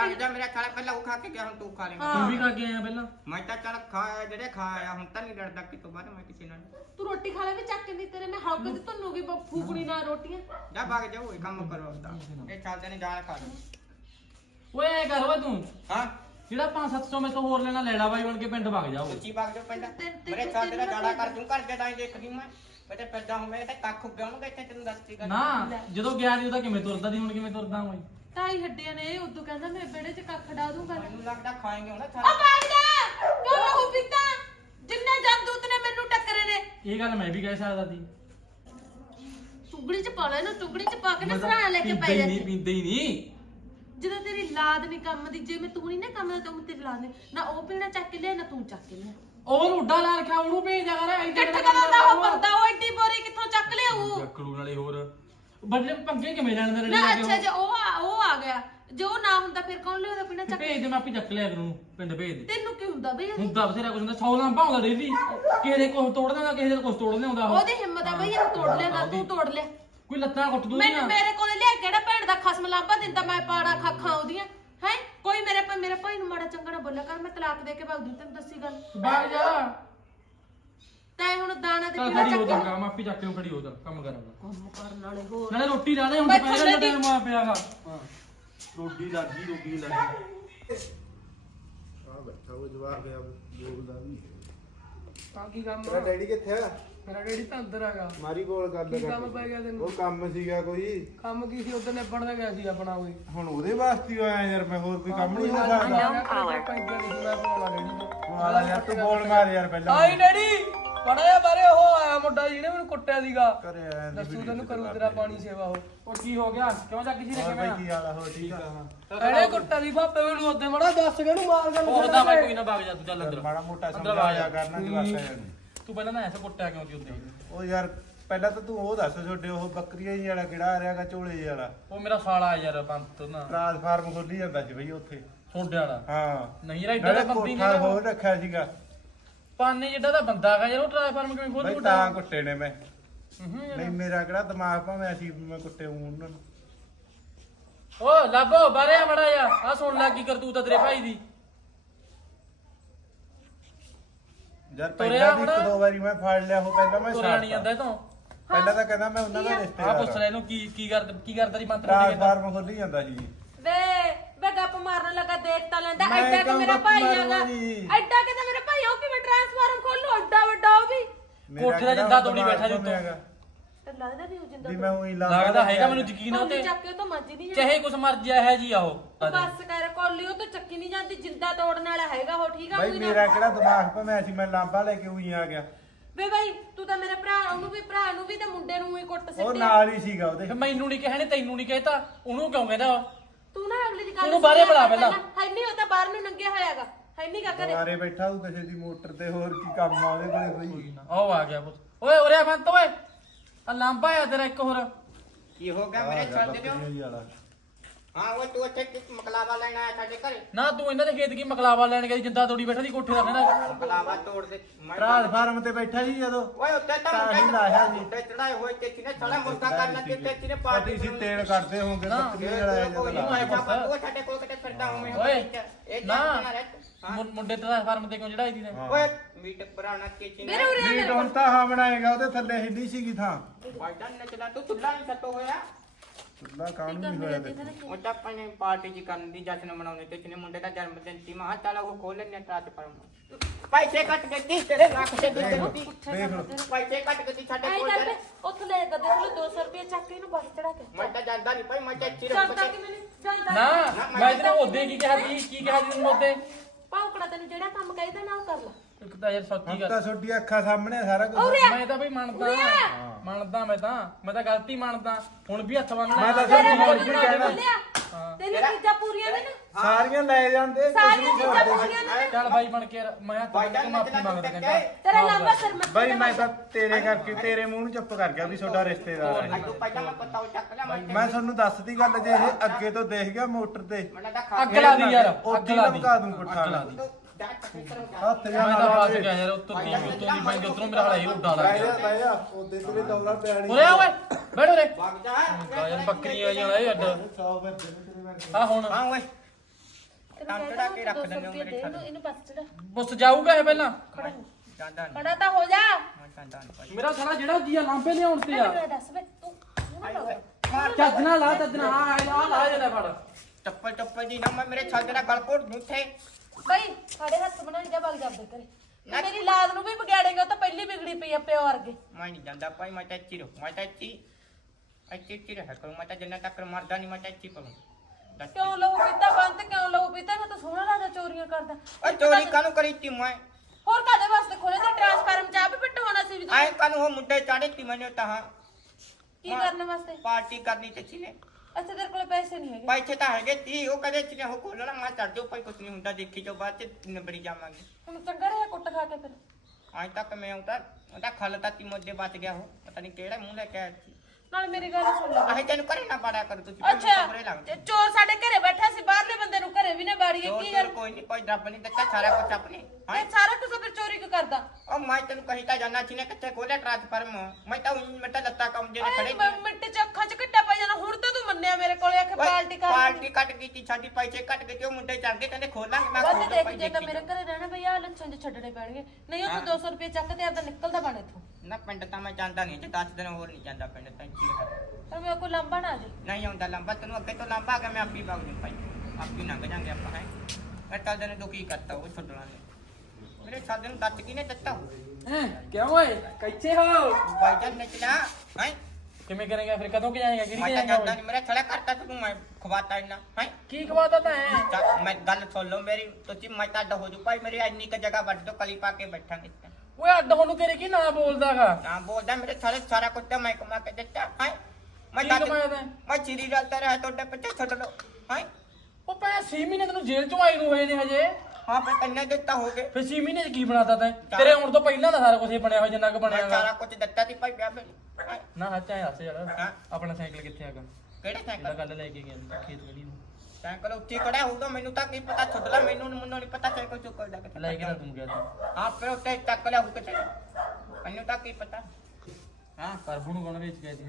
ਭਾਗ ਜਾ ਮੇਰਾ ਖਾਲਾ ਪਹਿਲਾਂ ਉਹ ਖਾ ਕੇ ਗਿਆ ਹੁਣ ਤੂੰ ਖਾ ਲੇਂਗਾ ਤੂੰ ਵੀ ਖਾ ਕੇ ਆਇਆ ਪਹਿਲਾਂ ਮੈਂ ਤਾਂ ਚੱਲ ਖਾ ਜਿਹੜੇ ਖਾ ਆਇਆ ਹੁਣ ਤਾਂ ਨਹੀਂ ਡਰਦਾ ਕਿ ਤੋਂ ਬਾਅਦ ਮੈਂ ਕਿਸੇ ਨਾਲ ਤੂੰ ਰੋਟੀ ਖਾ ਲੈ ਵੀ ਚੱਕ ਨਹੀਂ ਤੇਰੇ ਮੈਂ ਹੱਕ ਤੇ ਤੁਹਾਨੂੰ ਵੀ ਫੂਕਣੀ ਨਾ ਰੋਟੀਆਂ ਜਾ ਭਾਗ ਜਾ ਓਏ ਕੰਮ ਕਰੋ ਉਹਦਾ ਇਹ ਚੱਲਦੇ ਨੇ ਜਾਣ ਖਾ ਲਓ ਓਏ ਐ ਕਰ ਓਏ ਤੂੰ ਹਾਂ ਜਿਹੜਾ ਪੰਜ ਸੱਤ ਸੌ ਮੇ ਤੋਂ ਹੋਰ ਲੈਣਾ ਲੈਣਾ ਬਾਈ ਬਣ ਕੇ ਪਿੰਡ ਵਗ ਜਾਓ ਉੱਚੀ ਭਾਗ ਜਾ ਪਹਿਲਾਂ ਮੇਰੇ ਸਾਹ ਤੇਰਾ ਜਾੜਾ ਕਰ ਦੂੰ ਘਰ ਦੇ ਤਾਂ ਦੇਖਦੀ ਮੈਂ ਬਤੇ ਪੈਦਾ ਹੋਵੇ ਤੇ ਕੱਖ ਉੱਗਿਆ ਉਹਨੂੰ ਕਿੱਥੇ ਤੈਨੂੰ ਦੱਸਦੀ ਗੱਲ ਨਾ ਜਦੋਂ ਗਿਆ ਸੀ ਉਹਦਾ ਕਿਵੇਂ ਤੁਰਦਾ ਸੀ ਹੁਣ ਕਿਵੇਂ ਤੁਰਦਾ ਓਏ ਢਾਈ ਹੱਡੀਆਂ ਨੇ ਇਹ ਉਦੋਂ ਕਹਿੰਦਾ ਮੈਂ ਵਿਹੜੇ 'ਚ ਕੱਖ ਡਾ ਦੂੰਗਾ ਮੈਨੂੰ ਲੱਗਦਾ ਖਾਏਂਗੇ ਹੁਣ ਓ ਭਾਗ ਜਾ ਕਿਉਂ ਰਹੂ ਪਿੱਤਾ ਜਿੰਨੇ ਜਮਦੂਤ ਨੇ ਮੈਨੂੰ ਟੱਕਰੇ ਨੇ ਇਹ ਗੱਲ ਮੈਂ ਵੀ ਕਹਿ ਸਕਦਾ ਸੀ ਟੁੰਗੜੀ 'ਚ ਪਾ ਲੈ ਨਾ ਟੁੰਗੜੀ 'ਚ ਪਾ ਕੇ ਨਾ ਸਰਾਣਾ ਲੈ ਕੇ ਪੀਂਦੇ ਪੈ ਹੀ ਜਾ ਨਹੀਂ ਪੀਂਦੇ ਹੀ ਨਹੀਂ ਜਦੋਂ ਤੇਰੀ ਲਾਦ ਨਹੀਂ ਕੰਮ ਦੀ ਜੇ ਮੈਂ ਤੂੰ ਨਹੀਂ ਨਾ ਕੰਮ ਦਾ ਤੂੰ ਤੇਰੀ ਲਾਦ ਨਹੀਂ ਨਾ ਉਹ ਪੀਣਾ ਚੱਕ ਕੇ ਲਿਆ ਨਾ ਤੂੰ ਚੱਕ ਕੇ ਲਿਆ ਉਹ ਰੋਡਾ ਲਾ ਰੱਖਿਆ ਉਹਨੂੰ ਭੇਜਿਆ ਕਰ ਐਡਾ ਕਿੱਥੇ ਕਦੋਂ ਦਾ ਉਹ ਬੰਦਾ ਉਹ ਐਡੀ ਬੋਰੀ ਕਿੱਥੋਂ ਚੱਕ ਲਿਆ ਉਹ ਜੱਕੜੂ ਨਾਲੇ ਹੋਰ ਵੱਡੇ ਪੰਗੇ ਕਿਵੇਂ ਲੈਣ ਦੇ ਨਾ ਅੱਛਾ ਜੇ ਉਹ ਆ- ਉਹ ਆ ਗਿਆ ਜੇ ਉਹ ਨਾ ਹੁੰਦਾ ਫਿਰ ਕੌਣ ਲਿਆਉਂਦਾ ਪੀਣਾ ਚੱਕ ਭੇਜ ਦੇ ਮੈਂ ਆਪੇ ਚੱਕ ਲਿਆ ਕਰੂੰ ਪਿੰਡ ਭੇਜ ਦੇ ਤੈਨੂੰ ਕੀ ਹੁੰਦਾ ਬਈ ਹੁੰਦਾ ਬਥੇਰਾ ਕੁਝ ਹੁੰਦਾ ਸੌ ਲਾਂਭਾ ਹੁੰਦਾ ਡੇਲੀ ਕਿਸੇ ਦੇ ਕੁਝ ਤੋੜ ਦਿੰਦਾ ਕਿਸੇ ਦੇ ਕੁਝ ਤੋੜ ਲਿਆਉਂਦਾ ਉਹ ਉਹਦੀ ਹਿੰਮਤ ਆ ਬਈ ਇਹ ਤੋੜ ਲਿਆ ਤੂੰ ਤੋੜ ਲਿਆ ਕੋਈ ਲੱਤਾਂ ਕੁੱਟ ਦੂ ਮੈਨੂੰ ਮੇਰੇ ਕੋਲੇ ਲਿਆ ਕਿਹੜਾ ਭੈਣ ਦਾ ਖਸਮ ਲਾਂਭਾ ਦਿੰਦਾ ਮੈਂ ਪਾੜਾ ਖਾਖਾਂ ਉਹਦੀਆਂ ਹੈ ਕੋਈ ਮੇਰੇ ਪਾ ਮੇਰੇ ਭਾਈ ਨੂੰ ਮਾੜਾ ਚੰਗਾ ਨਾ ਬੋਲਿਆ ਕਰ ਮੈਂ ਤਲਾਕ ਦੇ ਕੇ ਭਗਦੀ ਤੈਨੂੰ ਦੱਸੀ ਗੱਲ ਬਾਗ ਜਾ ਤੈਂ ਹੁਣ ਦਾਣਾ ਤੇ ਚੱਲ ਪੀਣਾ ਖੜੀ ਹੋ ਚੱਕ ਜਾ ਮੈਂ ਆਪੇ ਚੱਕ ਕੇ ਖੜੀ ਹੋ ਜਾ ਕੰਮ ਕਰਾਂਗਾ ਕੰਮ ਕਰਨ ਵਾਲੇ ਹੋਰ ਨਾਲੇ ਰੋਟੀ ਲਾ ਦੇ ਹੁਣ ਬਈ ਦੁਪਹਿਰ ਦਾ ਥੱਲੇ ਦੀ- ਟਾਈਮ ਆ ਪਿਆਗਾ ਰੋਟੀ ਲੱਗੀ ਰੋਟੀ ਲੱਗੀ ਆ ਬੈਠਾ ਉਹ ਜਵਾਬ ਗਿਆ ਬੋਲਦਾ ਵੀ ਤਾਂ ਕੀ ਕੰਮ ਤੇਰਾ ਆ? ਡੈਡੀ ਕਿੱਥੇ ਆ ਮੇਰਾ ਡੈਡੀ ਤਾਂ ਅੰਦਰ ਹੈਗਾ ਮਾਰੀ ਬੋਲ ਕਰ ਲੈ ਕੀ ਕੰਮ ਪੈ ਗਿਆ ਤੈਨੂੰ ਉਹ ਕੰਮ ਸੀਗਾ ਕੋਈ ਕੰਮ ਕੀ ਸੀ ਉਧਰ ਨਿਬੜਦਾ ਗਿਆ ਸੀ ਆਪਣਾ ਕੋਈ ਹੁਣ ਉਹਦੇ ਵਾਸਤੇ ਹੀ ਆਇਆ ਯਾਰ ਮੈਂ ਹੋਰ ਕੋਈ ਕੰਮ ਨਹੀਂ ਕੋਈ ਕਰ ਗੱਲ ਨੀ, ਸਕਦਾ ਮੈਂ ਕਿਹਾ ਪੈਂਦਾ ਨਹੀਂ ਮੈਂ ਪਾਉਣਾ ਡੈਡੀ ਤੋਂ ਵਾਲਾ ਯਾਰ ਤੂੰ ਬੋਲ ਮਾਰ ਯਾਰ ਪਹਿਲਾਂ ਆਈ ਡੈਡੀ ਬੜਾ ਬਾਰੇ ਉਹ ਆਇਆ ਮੁੰਡਾ ਜਿਹਨੇ ਮੈਨੂੰ ਕੁੱਟਿਆ ਸੀਗਾ ਘਰੇ ਆਇਆ ਦੀ ਦੱਸੂ ਤੈਨੂੰ ਕਰੂ ਤੇਰਾ ਪਾਣੀ ਸੇਵਾ ਉਹ ਉਹ ਕੀ ਹੋ ਗਿਆ ਕਿਉਂ ਜਾ ਕਿਸੇ ਨੇ ਹੋਰ ਕਿਵੇਂ ਬਈ ਕੀ ਹਾਲ ਆ ਹੋ ਠੀਕ ਆ ਇਹਨੇ ਕੁੱਟਿਆ ਸੀ ਭਾਪੇ ਮੈਨੂੰ ਉੱਤੇ ਮੜਾ ਦੱਸ ਕੇ ਨੂੰ ਮਾਰ ਕੇ ਹੋਰ ਦਾ ਮੈਂ ਕੋਈ ਨਾ ਵਗ ਜਾ ਤੂੰ ਚੱਲ ਅੰਦਰ ਮਾੜਾ ਮੋਟਾ ਅੰਦਰ ਸਮਝਾਇਆ ਵਗ ਕਰਨਾ ਜਵਾਕਾਂ ਨੂੰ ਤੂੰ ਪਹਿਲਾਂ ਨਾ ਐਸਾ ਕੁੱਟਿਆ ਕਿਉਂ ਸੀ ਉੱਤੇ ਉਹ ਯਾਰ ਪਹਿਲਾਂ ਤਾਂ ਤੂੰ ਉਹ ਦੱਸ ਛੋਡੇ ਉਹ ਬੱਕਰੀਆਂ ਜੀ ਵਾਲਾ ਕਿਹੜਾ ਆ ਰਿਹਾਗਾ ਝੋਲੇ ਜਿਹੇ ਵਾਲਾ ਉਹ ਮੇਰਾ ਸਾਲਾ ਯਾਰ ਪੰਤ ਨਾ ਟ੍ਰਾਂਸਫਾਰਮ ਖੋਲੀ ਜਾਂਦਾ ਸੀ ਬਈ ਉੱਥੇ ਛੋਡੇ ਵਾਲਾ ਹਾਂ ਨਹੀਂ ਯਾਰ ਏਡਾ ਦਾ ਬੰਦੀ ਕੋਠਾ ਨਹੀਂ ਹੋਰ ਰੱਖਿਆ ਸੀਗਾ ਪਾਨੇ ਜਿੱਡਾ ਦਾ ਬੰਦਾ ਹੈਗਾ ਯਾਰ ਉਹ ਟ੍ਰਾਂਸਫਾਰਮ ਕਿਵੇਂ ਖੋਲ ਬਈ ਕੁੱਟਿਆ ਤਾਂ ਕੁੱਟੇ ਨੇ ਮੈਂ ਹੂੰ ਨਹੀਂ ਮੇਰਾ ਕਿਹੜਾ ਦਿਮਾਗ ਭਾਵੇਂ ਅਸੀਂ ਮੈਂ ਕੁੱਟੇ ਹੂੰ ਉਹਨਾਂ ਨੂੰ ਓ ਲੱਭੋ ਬਾਰੇ ਮੜਾ ਜਾ ਆ ਸੁਣ ਲੈ ਕੀ ਕਰਤੂਤ ਆ ਤੇਰੇ ਭਾਈ ਦੀ ਯਾਰ ਤੁਰਿਆ ਪਹਿਲਾਂ ਵੀ ਇੱਕ ਹੁਣ? ਦੋ ਵਾਰੀ ਮੈਂ ਫੜ ਲਿਆ ਉਹ ਪਹਿਲਾਂ ਮੈਂ ਤੁਰਿਆ ਨਹੀਂ ਜਾਂਦਾ ਛੱਡਤਾ। ਇਹ ਤੋਂ ਪਹਿਲਾਂ ਤਾਂ ਕਹਿੰਦਾ ਮੈਂ ਉਹਨਾਂ ਦਾ ਆ ਰਿਸ਼ਤੇਦਾਰ ਪੁੱਛ ਲੈ ਇਹਨੂੰ ਕੀ ਕੀ ਕਰ ਕੀ ਕਰਦਾ ਦੀ ਮੰਤਰ ਦੇ ਟ੍ਰਾਂਸਫਾਰਮ ਖੋਲੀ ਜਾਂਦਾ ਸੀ ਵੇ ਵੇ ਗੱਪ ਮਾਰਨ ਲੱਗਾ ਦੇਖ ਤਾਂ ਲੈਂਦਾ ਮੈਂ ਐਡਾ ਕਿ ਕਿਉਂ ਮੇਰਾ ਗੱਪ ਭਾਈ ਮਾਰੂੰਗਾ ਹੈਗਾ ਜੀ? ਐਡਾ ਕਿ ਤਾਂ ਮੇਰਾ ਭਾਈ ਉਹ ਕਿਵੇਂ ਟ੍ਰਾਂਸਫਾਰਮ ਖੋਲੂ ਐਡਾ ਵੱਡਾ ਉਹ ਵੀ ਮੇਰਾ ਕੋਠੇ ਦਾ ਕਿਹੜਾ ਜਿੰਦਾ ਤੋੜੀ ਦਿਮਾਗ ਬੈਠਾ ਜੀ ਭਾਵੇਂ ਉੱਤੋਂ। ਹੈਗਾ। ਤੇ ਲੱਗਦਾ ਵੀ ਉਹ ਜਿੰਦਾ ਵੀ ਮੈਂ ਉਹੀ ਲੱਗਦਾ ਹੈਗਾ ਮੈਨੂੰ ਯਕੀਨ ਉਹ ਕੋਲੀ ਤੇ ਚੱਕ ਕੇ ਉਹ ਤਾਂ ਮੱਝ ਨਹੀਂ ਜਾਂਦੀ ਚਾਹੇ ਕੁਛ ਮਰਜ਼ੀ ਹੈ ਜੀ ਆਓ ਬਸ ਕਰ ਕੋਲੀ ਉਹ ਤਾਂ ਚੱਕੀ ਨਹੀਂ ਜਾਂਦੀ ਜਿੰਦਾ ਤੋੜਨ ਵਾਲਾ ਹੈਗਾ ਉਹ ਠੀਕ ਆ ਬਾਈ ਕੋਈ ਨਾ ਮੇਰਾ ਕਿਹੜਾ ਦਿਮਾਗ ਭਾਵੇਂ ਅਸੀਂ ਮੈਂ ਲਾਂਬਾ ਲੈ ਕੇ ਉਹੀ ਆ ਗਿਆ ਵੇ ਬਾਈ ਤੂੰ ਤਾਂ ਮੇਰੇ ਭਰਾ ਉਹਨੂੰ ਵੀ ਭਰਾ ਨੂੰ ਵੀ ਤੇ ਮੁੰਡੇ ਨੂੰ ਵੀ ਕੁੱਟ ਉਹ ਸਿੱਟਿਆ ਨਾਲ ਹੀ ਸੀਗਾ ਉਹਦੇ ਮੈਨੂੰ ਨਹੀਂ ਕਹਿਣੇ ਤੈਨੂੰ ਨਹੀਂ ਕਹਿਤਾ ਉਹਨੂੰ ਕਿਉਂ ਕਹਿੰਦਾ ਉਹ? ਤੂੰ ਨਾ ਅਗਲੀ ਦੀ ਗੱਲ ਉਹਨੂੰ ਬਾਹਰੇ ਬੁਲਾ ਪਹਿਲਾਂ। ਹੈ ਨਹੀਂ ਉਹ ਤਾਂ ਬਾਹਰ ਨੂੰ ਨੰਗਿਆ ਹੋਇਆਗਾ ਹੈ ਨਹੀਂ ਕਾਕਾ ਦੇ ਦੁਆਰੇ ਬੈਠਾ ਉਹ ਕਿਸੇ ਦੀ ਮੋਟਰ ਤੇ ਹੋਰ ਕੀ ਕੰਮ ਆ ਉਹਦੇ ਕੋਲੇ ਕੋਈ ਉਹ ਆ ਗਿਆ ਪੁੱਤ ਓਏ ਉਰੇ ਆ ਬੰਤ ਓਏ ਆ ਲਾਂਬਾ ਆ ਤੇਰਾ ਇੱਕ ਹੋਰ ਕੀ ਹੋ ਗਿਆ ਮੇਰੇ ਛੱਡ ਦੇ ਦਿਓ ਬੱਕਰੀਆਂ ਜੀ ਵਾਲਾ ਹਾਂ ਉਹ ਤੂੰ ਇੱਥੇ ਕਿ ਮਕਲਾਵਾ ਲੈਣ ਆਇਆ ਸਾਡੇ ਘਰੇ ਨਾ ਤੂੰ ਇਹਨਾਂ ਦੇ ਖੇਤ ਕੀ ਮਕਲਾਵਾ ਲੈਣ ਗਿਆ ਸੀ, ਜਿੰਦਾ ਤੋੜੀ ਬੈਠਾ ਦੀ ਕੋਠੇ ਦਾ ਕਹਿੰਦਾ ਮਕਲਾਵਾ ਤੋੜ ਦੇ ਮੈਂ ਟ੍ਰਾਂਸਫਾਰਮ ਤੇ ਬੈਠਾ ਸੀ ਜਦੋਂ ਓਏ ਉੱਤੇ ਤਾਂ ਤਾਂ ਹੀ ਲਾਇਆ ਜੀ। ਉੱਤੇ ਚੜਾਏ ਹੋਏ ਤੇ ਕਿਨੇ ਛੜਾ ਮੁਰਗਾ ਕਰਨਾ ਤੇ ਤੇ ਕਿਨੇ ਪਾਰਟੀ ਪਾਰਟੀ ਸੀ ਤੇਲ ਕੱਢਦੇ ਹੋਗੇ ਨਾ, ਬੱਕਰੀਆਂ ਵਾਲਾ ਕੋਈ ਜਦੋਂ ਨਹੀਂ ਲਾ ਮੈਂ ਤਾਂ ਤੂੰ ਸਾਡੇ ਕੋਲ ਕਿਤੇ ਫਿਰਦਾ ਹੋਵੇਂ ਓਏ ਇਹ ਨਾ ਜਾਣਦਾ ਰਹਿ ਹਾਂ ਮੁੰ- ਮੁੰਡੇ ਤੇ ਫਾਰਮ ਤੇ ਕਿਉਂ ਚੜਾਈ ਦੀ ਨੇ ਓਏ ਮੀਟ ਪੁਰਾਣਾ ਕੇ ਚੀਨ ਮੇਰੇ ਉਰੇ ਆ ਮੀਟ ਮੇਰੇ ਹੁਣ ਤਾਂ ਹਾਂ ਬਣਾਏਗਾ ਉਹਦੇ ਥੱਲੇ ਹਿੱਲੀ ਸੀਗੀ ਥਾਂ ਵਾਈਡਨ ਨਚਦਾ ਤੂੰ ਤੁੱਲਾ ਨਹੀਂ ਸੱਟੋ ਹੋਇਆ ਚੁੱਲਾ ਕਾਹਨੂੰ ਨਹੀਂ ਹੋਇਆ ਦੇਖੋ ਉਹ ਤਾਂ ਆਪਣੇ ਪਾਰਟੀ ਜੀ ਕਰਨ ਦੀ ਜਸ਼ਨ ਮਨਾਉਣੇ ਤੇ ਕਿਨੇ ਮੁੰਡੇ ਦਾ ਜਨਮ ਦਿਨ ਸੀ ਮਾ ਚੱਲ ਉਹ ਖੋਲ ਲੈਣੇ ਟਰਾਟ ਪਰ ਪੈਸੇ ਕੱਟ ਕੇ ਤੀ ਤੇਰੇ ਲੱਖ ਤੇ ਦੇ ਤੈਨੂੰ ਤੀ ਦੇਖ ਲਓ ਪੈਸੇ ਕੱਟ ਕੇ ਤੀ ਸਾਡੇ ਆਈ ਕੋਲ ਜਾਂਦੇ ਉੱਥੇ ਲੈ ਕੇ ਦੇਖ ਲਓ ਦੋ ਸੌ ਰੁਪਏ ਚੱਕ ਕੇ ਇਹਨੂੰ ਬੱਸ ਚੜਾ ਕੇ ਮੈਂ ਤਾਂ ਜਾਂਦਾ ਨਹੀਂ ਭਾਈ ਮੈਂ ਤਾਂ ਇੱਥੇ ਜਾਂਦਾ ਰੱਖ ਕਿ ਮੈਨੂੰ ਜਾਂਦਾ ਨਾ ਮੈਂ ਤੈਨੂੰ ਉਹਦੇ ਕੀ ਕਿਹਾ ਸੀ ਕੀ ਕਿਹਾ ਸੀ ਤੈਨੂੰ ਉਹਦੇ ਭੌਂਕੜਾ ਤੈਨੂੰ ਜਿਹੜਾ ਕੰਮ ਕਹਿੰਦਾ ਨਾ ਉਹ ਕਰ ਲੈ ਇੱਕ ਤਾਂ ਯਾਰ ਸੱਚੀ ਹੁਣ ਗੱਲ ਤਾਂ ਛੋਟੀ ਅੱਖਾਂ ਸਾਹਮਣੇ ਸਾਰਾ ਕੁਝ ਉਰੇ ਆ ਮੈਂ ਤਾਂ ਬਈ ਮੰਨਦਾ ਮੰਨਦਾ ਮੈਂ ਤਾਂ ਮੈਂ ਤਾਂ ਗਲਤੀ ਮੰਨਦਾ ਹੁਣ ਵੀ ਹੱਥ ਬੰਨਣਾ ਮੈਂ ਤਾਂ ਤੇਰੇ ਹੋਰ ਕੋਲ ਕੀ ਨਾ ਕਹਿਣਾ ਬੋਲਿਆ ਤੈਨੂੰ ਚੀਜ਼ਾਂ ਪੂਰੀਆਂ ਨੇ ਨਾ ਸਾਰੀਆਂ ਲੈ ਜਾਂਦੇ ਕੁਝ ਸਾਰੀਆਂ ਨਹੀਂ ਚੀਜ਼ਾਂ ਛੱਡਦੇ ਪੂਰੀਆਂ ਨੇ ਚੱਲ ਬਾਈ ਬਣ ਕੇ ਯਾਰ ਮੈਂ ਹੱਥ ਬੰਨ ਕੇ ਵਾਈਡਨ ਮਾਫੀ ਨਚਦਾ ਮੰਗਦਾ ਤੂੰ ਕਹਿੰਦਾ ਤੇਰਾ ਲੰਬਾ ਸਿਰ ਮੱਥੇ ਬਾਈ ਮੈਂ ਤਾਂ ਤੇਰੇ ਕਰਕੇ ਤੇਰੇ ਮੂੰਹ ਨੂੰ ਚੁੱਪ ਕਰ ਗਿਆ ਵੀ ਤੁਹਾਡਾ ਰਿਸ਼ਤੇਦਾਰ ਹੈ ਅੱਜ ਪਹਿਲਾਂ ਮੈਂ ਪਤਾ ਉਹ ਚੱਕ ਲਿਆ ਮੈਂ ਮੈਂ ਤੁਹਾਨੂੰ ਦੱਸਦੀ ਗੱਲ ਜੇ ਇਹ ਅੱਗੇ ਤੋਂ ਦੇਖ ਗਿਆ ਮੋਟਰ ਤੇ ਮੈਂ ਤਾਂ ਖਾ ਅੱਗ ਲਾ ਦੀ ਯਾਰ ਅੱਗ ਉੱਥੇ ਲਾ ਦੀ ਲਮਕਾ ਦੂੰ ਪੁੱਠਾ ਅੱਗ ਲਾ ਦੀ ਜਾ ਟੱਕਰੀ ਕਰੂੰਗਾ ਹੱਥ ਮੈਂ ਤਾਂ ਫਸ ਗਿਆ ਯਾਰ ਉੱਤੋਂ ਦੀ ਉੱਤੋਂ ਦੀ ਪੈਂਦੇ ਉੱਤੋਂ ਮੇਰਾ ਹਾਲਾ ਹੀ ਉੱਡਾ ਲੱਗ ਬਹਿ ਗਿਆ ਜਾ ਬਹਿ ਜਾ ਉਹਦੇ ਤੇਰੇ ਦੌਰਾ ਪਿਆ ਨਹੀਂ ਉਰੇ ਆ ਓਏ ਬੈਠ ਉਰੇ ਵਗ ਜਾ ਯਾਰ ਬੱਕਰੀਆਂ ਆਈਆਂ ਇਹ ਅੱਡ ਸੌ ਬੱਚੇ ਨੇ ਤੇਰੇ ਵਰਗੇ ਆ ਹੁਣ ਹਾਂ ਓਏ ਤਾਂ ਚੜਾ ਕੇ ਰੱਖ ਦਿੰਦੇ ਹੋ ਮੇਰੇ ਇਹਨੂੰ ਛੱਡ ਇਹਨੂੰ ਬਸ ਚੜਾ ਬਸ ਜਾਊਗਾ ਇਹ ਪਹਿਲਾਂ ਮੈਂ ਜਾਂਦਾ ਨਹੀਂ ਖੜਾ ਤਾਂ ਹੋ ਜਾ ਮੈਂ ਜਾਂਦਾ ਨਹੀਂ ਭਾਈ ਮੇਰਾ ਸਾਲਾ ਜਿਹੜਾ ਜੀਆ ਲਾਂਬੇ ਲਿਆਉਣ ਤੇ ਆ ਮੈਨੂੰ ਦੱਸ ਵੇ ਤੂੰ ਤੂੰ ਨਾ ਲਾਓ। ਚੱਜ ਨਾਲ ਲਾ ਚੱਜ ਨਾਲ ਆ ਆ ਲਾ ਜੇ ਲੈ ਫੜ ਚੱਪਲ ਚੱਪਲ ਦੀ ਨਾ ਮੈਂ ਮੇਰੇ ਛੱਡ ਦਾ ਗਲ ਕੋਟ ਦੁੱਥੇ ਬਈ ਸਾਡੇ ਹੱਥ ਬਣਾਈ ਜਾ ਬਾਗ ਜਾਂਦੇ ਕਰੇ ਤੇ ਮੇਰੀ ਲਾਦ ਨੂੰ ਵੀ ਵਿਗਾੜੇਗਾ ਉਹ ਤਾਂ ਪਹਿਲੀ ਵਿਗੜੀ ਪਈ ਆ ਪਿਓ ਵਰਗੇ ਮੈਂ ਨਹੀਂ ਜਾਂਦਾ ਭਾਈ ਮੈਂ ਤਾਂ ਇੱਥੇ ਰਹੂੰ ਮੈਂ ਤਾਂ ਇੱਥੇ ਇੱਥੇ ਇੱਥੇ ਰਹਿ ਕਰੂੰ ਮੈਂ ਤਾਂ ਜਿੰਨਾ ਤੱਕ ਮਰਦਾ ਨਹੀਂ ਮੈਂ ਤਾਂ ਇੱਥੇ ਪੜੂੰ ਦੱਸ ਕਿਉਂ ਲਹੂ ਪੀਤਾ ਬੰਦ ਕਿਉਂ ਲਹੂ ਪੀਤਾ ਨਾ ਤਾਂ ਸੋਹਣਾ ਲੱਗਦਾ ਚੋਰੀਆਂ ਕਰਦਾ ਓ ਚੋਰੀ ਕਾਨੂੰ ਕਰੀ ਤੀ ਮੈਂ ਹੋਰ ਕਾਦੇ ਵਾਸਤੇ ਖੋਲੇ ਤੇ ਟ੍ਰਾਂਸਫਾਰਮ ਚ ਆਪ ਪਿੱਟ ਹੋਣਾ ਸੀ ਵੀ ਤੂੰ। ਆਏ ਕਾਨੂੰ ਉਹ ਮੁੰਡੇ ਚਾੜੇ ਤੀ ਮੈਨੂੰ ਤਾਂ ਕੀ ਕਰਨ ਵਾਸਤੇ ਪਾਰਟੀ ਕਰਨੀ ਤੇ ਸੀ ਨੇ ਅੱਛਾ ਤੇਰੇ ਕੋਲ ਪੈਸੇ ਨਹੀਂ ਹੈਗੇ ਪੈਸੇ ਤਾਂ ਹੈਗੇ ਤੀ ਉਹ ਕਦੇ ਚੀਨੇ ਹੋ ਖੋਲਣਾ ਮੈਂ ਚੜ ਜਾਓ ਭਾਈ ਕੁਛ ਨਹੀਂ ਹੁੰਦਾ ਦੇਖੀ ਜੋ ਬਾਅਦ ਚ ਨਿਬੜੀ ਜਾਵਾਂਗੇ ਹੁਣ ਚੰਗਾ ਰਿਹਾ ਕੁੱਟ ਖਾ ਕੇ ਫਿਰ ਅੱਜ ਤੱਕ ਮੈਂ ਉਹਦਾ ਉਹਦਾ ਖਲ ਤਾਂ ਤੀ ਮੁੱਦੇ ਬਚ ਗਿਆ ਹੋ ਪਤਾ ਨਹੀਂ ਕਿਹੜਾ ਮੂੰਹ ਲੈ ਕੇ ਆਇਆ ਸੀ ਨਾਲ ਮੇਰੀ ਗੱਲ ਸੁਣ ਲੈ ਆਹੇ ਤੈਨੂੰ ਘਰੇ ਨਾ ਪਾੜਿਆ ਕਰ ਤੁਸੀਂ ਅੱਛਾ ਬੁਰੇ ਲੱਗਦੇ ਤੇ ਚੋਰ ਸਾਡੇ ਘਰੇ ਬੈਠਾ ਸੀ ਬਾਹਰਲੇ ਬੰਦੇ ਨੂੰ ਘਰੇ ਵੀ ਨਾ ਬਾੜੀਏ ਚੋਰ ਕੀ ਚੋਰ ਗੱਲ ਕੋਈ ਨਹੀਂ ਕੋਈ ਰੱਬ ਨਹੀਂ ਦਿੱਤਾ ਸਾਰਾ ਕੁਝ ਆਪਣੇ ਹਾਂ ਇਹ ਸਾਰਾ ਕੁਝ ਫਿਰ ਚੋਰੀ ਕਿਉਂ ਕਰਦਾ ਉਹ ਮੈਂ ਤੈਨੂੰ ਕਹੀ ਤਾਂ ਜਾਣਾ ਸੀ ਨੇ ਕਿੱਥੇ ਖੋਲਿਆ ਟ੍ਰਾਂਸਫਾਰਮ ਮੈਂ ਤਾਂ ਊਂ ਮੈਂ ਤਾਂ ਲੱਤਾਂ ਕੰਮ ਜਿਹੜੇ ਓਏ ਖੜੇ ਮੈਂ ਮਿੱਟ ਚ ਅੱਖਾਂ ਚ ਘੱਟਾ ਪੈ ਜਾਣਾ ਹੁਣ ਤਾਂ ਤੂੰ ਮੰਨਿਆ ਮੇਰੇ ਕੋਲੇ ਆ ਕੇ ਪਾਰਟੀ ਕਰ ਪਾਰਟੀ ਕੱਟ ਗਈ ਤੀ ਸਾਡੀ ਪੈਸੇ ਕੱਟ ਗਏ ਤੇ ਉਹ ਮੁੰਡੇ ਚੜ ਗਏ ਕਹਿੰਦੇ ਖੋਲਾਂਗੇ ਮੈਂ ਵੱਧ ਖੋਲ ਦੇਖ ਭਾਈ ਜੇ ਤਾਂ ਦੇਖੀ ਮੇਰੇ ਘਰੇ ਰਹਿਣਾ ਭਈ ਆ ਲੱਛਣ ਚ ਛੱਡਣੇ ਪੈਣਗੇ ਨਹੀਂ ਉਹ ਤੂੰ ਦੋ ਸੌ ਰੁਪਏ ਚੱਕ ਤੇ ਆਪਦਾ ਨਿਕਲਦਾ ਬਣ ਇੱਥੋਂ ਨਾ ਪਿੰਡ ਤਾਂ ਮੈਂ ਜਾਂਦਾ ਨਹੀਂ ਜੇ ਦਸ ਦਿਨ ਹੋਰ ਨਹੀਂ ਜਾਂਦਾ ਪਿੰਡ ਤਾਂ ਇੱਥੇ ਹੀ ਰਹਿ। ਪਰ ਮੇਰੇ ਕੋਲ ਲੰਬਾ ਨਾ ਆ ਜੇ ਨਹੀਂ ਆਉਂਦਾ ਲੰਬਾ ਤੈਨੂੰ ਅੱਗੇ ਤੋਂ ਲੰਬਾ ਆ ਗਿਆ ਮੈਂ ਆਪੀ ਵਗ ਜੂ ਭਾਈ ਆਪੀ ਲੰਘ ਜਾਂਗੇ ਆਪਾਂ ਹੈ ਕੱਟਾ ਦਿਨ ਦੁਖੀ ਕਰਤਾ ਉਹ ਛੱਡਣਾ ਨੇ ਮੇਰੇ ਸਾਦੇ ਨੂੰ ਦੱਤ ਕਿਨੇ ਦਿੱਤਾ ਹੈ ਕਿਉਂ ਓਏ ਕਿੱਥੇ ਹੋ ਬਾਈ ਜਾਨ ਨਚਲਾ ਹੈ ਕਿਵੇਂ ਕਰੇਗਾ ਫਿਰ ਕਦੋਂ ਕਿ ਜਾਏਗਾ ਕਿਹੜੀ ਮੈਂ ਤਾਂ ਜਾਏਗਾ ਜਾਂਦਾ ਨਹੀਂ ਮੇਰਾ ਥੜਾ ਕਰਤਾ ਤੂੰ ਮੈਂ ਖਵਾਤਾ ਇੰਨਾ ਹੈ ਕੀ ਖਵਾਤਾ ਤਾਂ ਹੈ ਚੱਲ ਮੈਂ ਗੱਲ ਸੁਣ ਲਓ ਮੇਰੀ ਤੁਸੀਂ ਮੈਂ ਤਾਂ ਅੱਡ ਹੋ ਜੂ ਭਾਈ ਮੇਰੀ ਇੰਨੀ ਕ ਜਗ੍ਹਾ ਵੱਢ ਦੋ ਕਲੀ ਪਾ ਕੇ ਬੈਠਾਂਗੇ ਓਏ ਅੱਡ ਹੁਣ ਤੇਰੇ ਕੀ ਨਾਂ ਬੋਲਦਾਗਾ ਨਾ ਬੋਲਦਾ ਮੇਰੇ ਸਾਰੇ ਸਾਰਾ ਕੁਝ ਤਾਂ ਮੈਂ ਕਮਾ ਕੇ ਦਿੱਤਾ ਹੈ ਮੈਂ ਕੀ ਦੱਸ ਕਮਾਇਆ ਤੈਂ? ਮੈਂ ਚੀਰੀ ਰਲਦਾ ਰਿਹਾ ਤੁਹਾਡੇ ਪਿੱਛੇ ਛੱਡ ਲਓ ਹੈ ਉਹ ਪੈ ਛੇ ਮਹੀਨੇ ਤੈਨੂੰ ਜੇਲ੍ਹ ਚੋਂ ਆਈ ਨੂੰ ਹੋਏ ਨੇ ਹਜੇ ਹਾਂ ਮੈਂ ਕੰਨੇ ਦਿੱਤਾ ਹੋ ਗਏ ਫਿਰ ਛੇ ਮਹੀਨੇ ਚ ਕੀ ਬਣਾਤਾ ਤੈਂ ਤੇਰੇ ਆਉਣ ਤੋਂ ਪਹਿਲਾਂ ਦਾ ਸਾਰਾ ਕੁਝ ਹੀ ਬਣਿਆ ਹੋਇਆ ਜਿੰਨਾ ਕੁ ਮੈਂ ਬਣਿਆਗਾ ਸਾਰਾ ਕੁਝ ਦਿੱਤਾ ਸੀ ਭਾਈ ਵਿਆਹ ਵਿੱਚ ਹੈਂ? ਨਾ ਹੱਥ ਆਇਆ ਹੱਸ ਯਾਰ ਹਾਂ। ਆਪਣਾ ਸਾਈਕਲ ਕਿੱਥੇ ਹੈਗਾ ਕਿਹੜੇ ਜਿਹੜਾ ਸਾਈਕਲ ਕੱਲ ਲੈ ਕੇ ਗਿਆ ਸੀ ਖੇਤ ਗਲੀ ਨੂੰ ਸਾਈਕਲ ਉੱਥੇ ਖੜਾ ਹੋਊਗਾ ਮੈਨੂੰ ਤਾਂ ਕੀ ਪਤਾ ਛੱਡ ਲਾ ਮੈਨੂੰ ਮੈਨੂੰ ਨਹੀਂ ਪਤਾ ਸਾਈਕਲ ਚੁੱਕ ਦਾ ਕਿੱਥੇ ਲੈ ਕੇ ਨਾ ਤੂੰ ਗਿਆ ਸੀ ਹਾਂ ਫਿਰ ਉੱਤੇ ਚੱਕ ਲਿਆ ਹੋਊਗਾ ਕਿੱਥੇ ਮੈਨੂੰ ਤਾਂ ਕੀ ਪਤਾ ਹਾਂ ਕਰਬੂ ਨੂੰ ਕੌਣ ਵੇਚ ਗਿਆ ਸੀ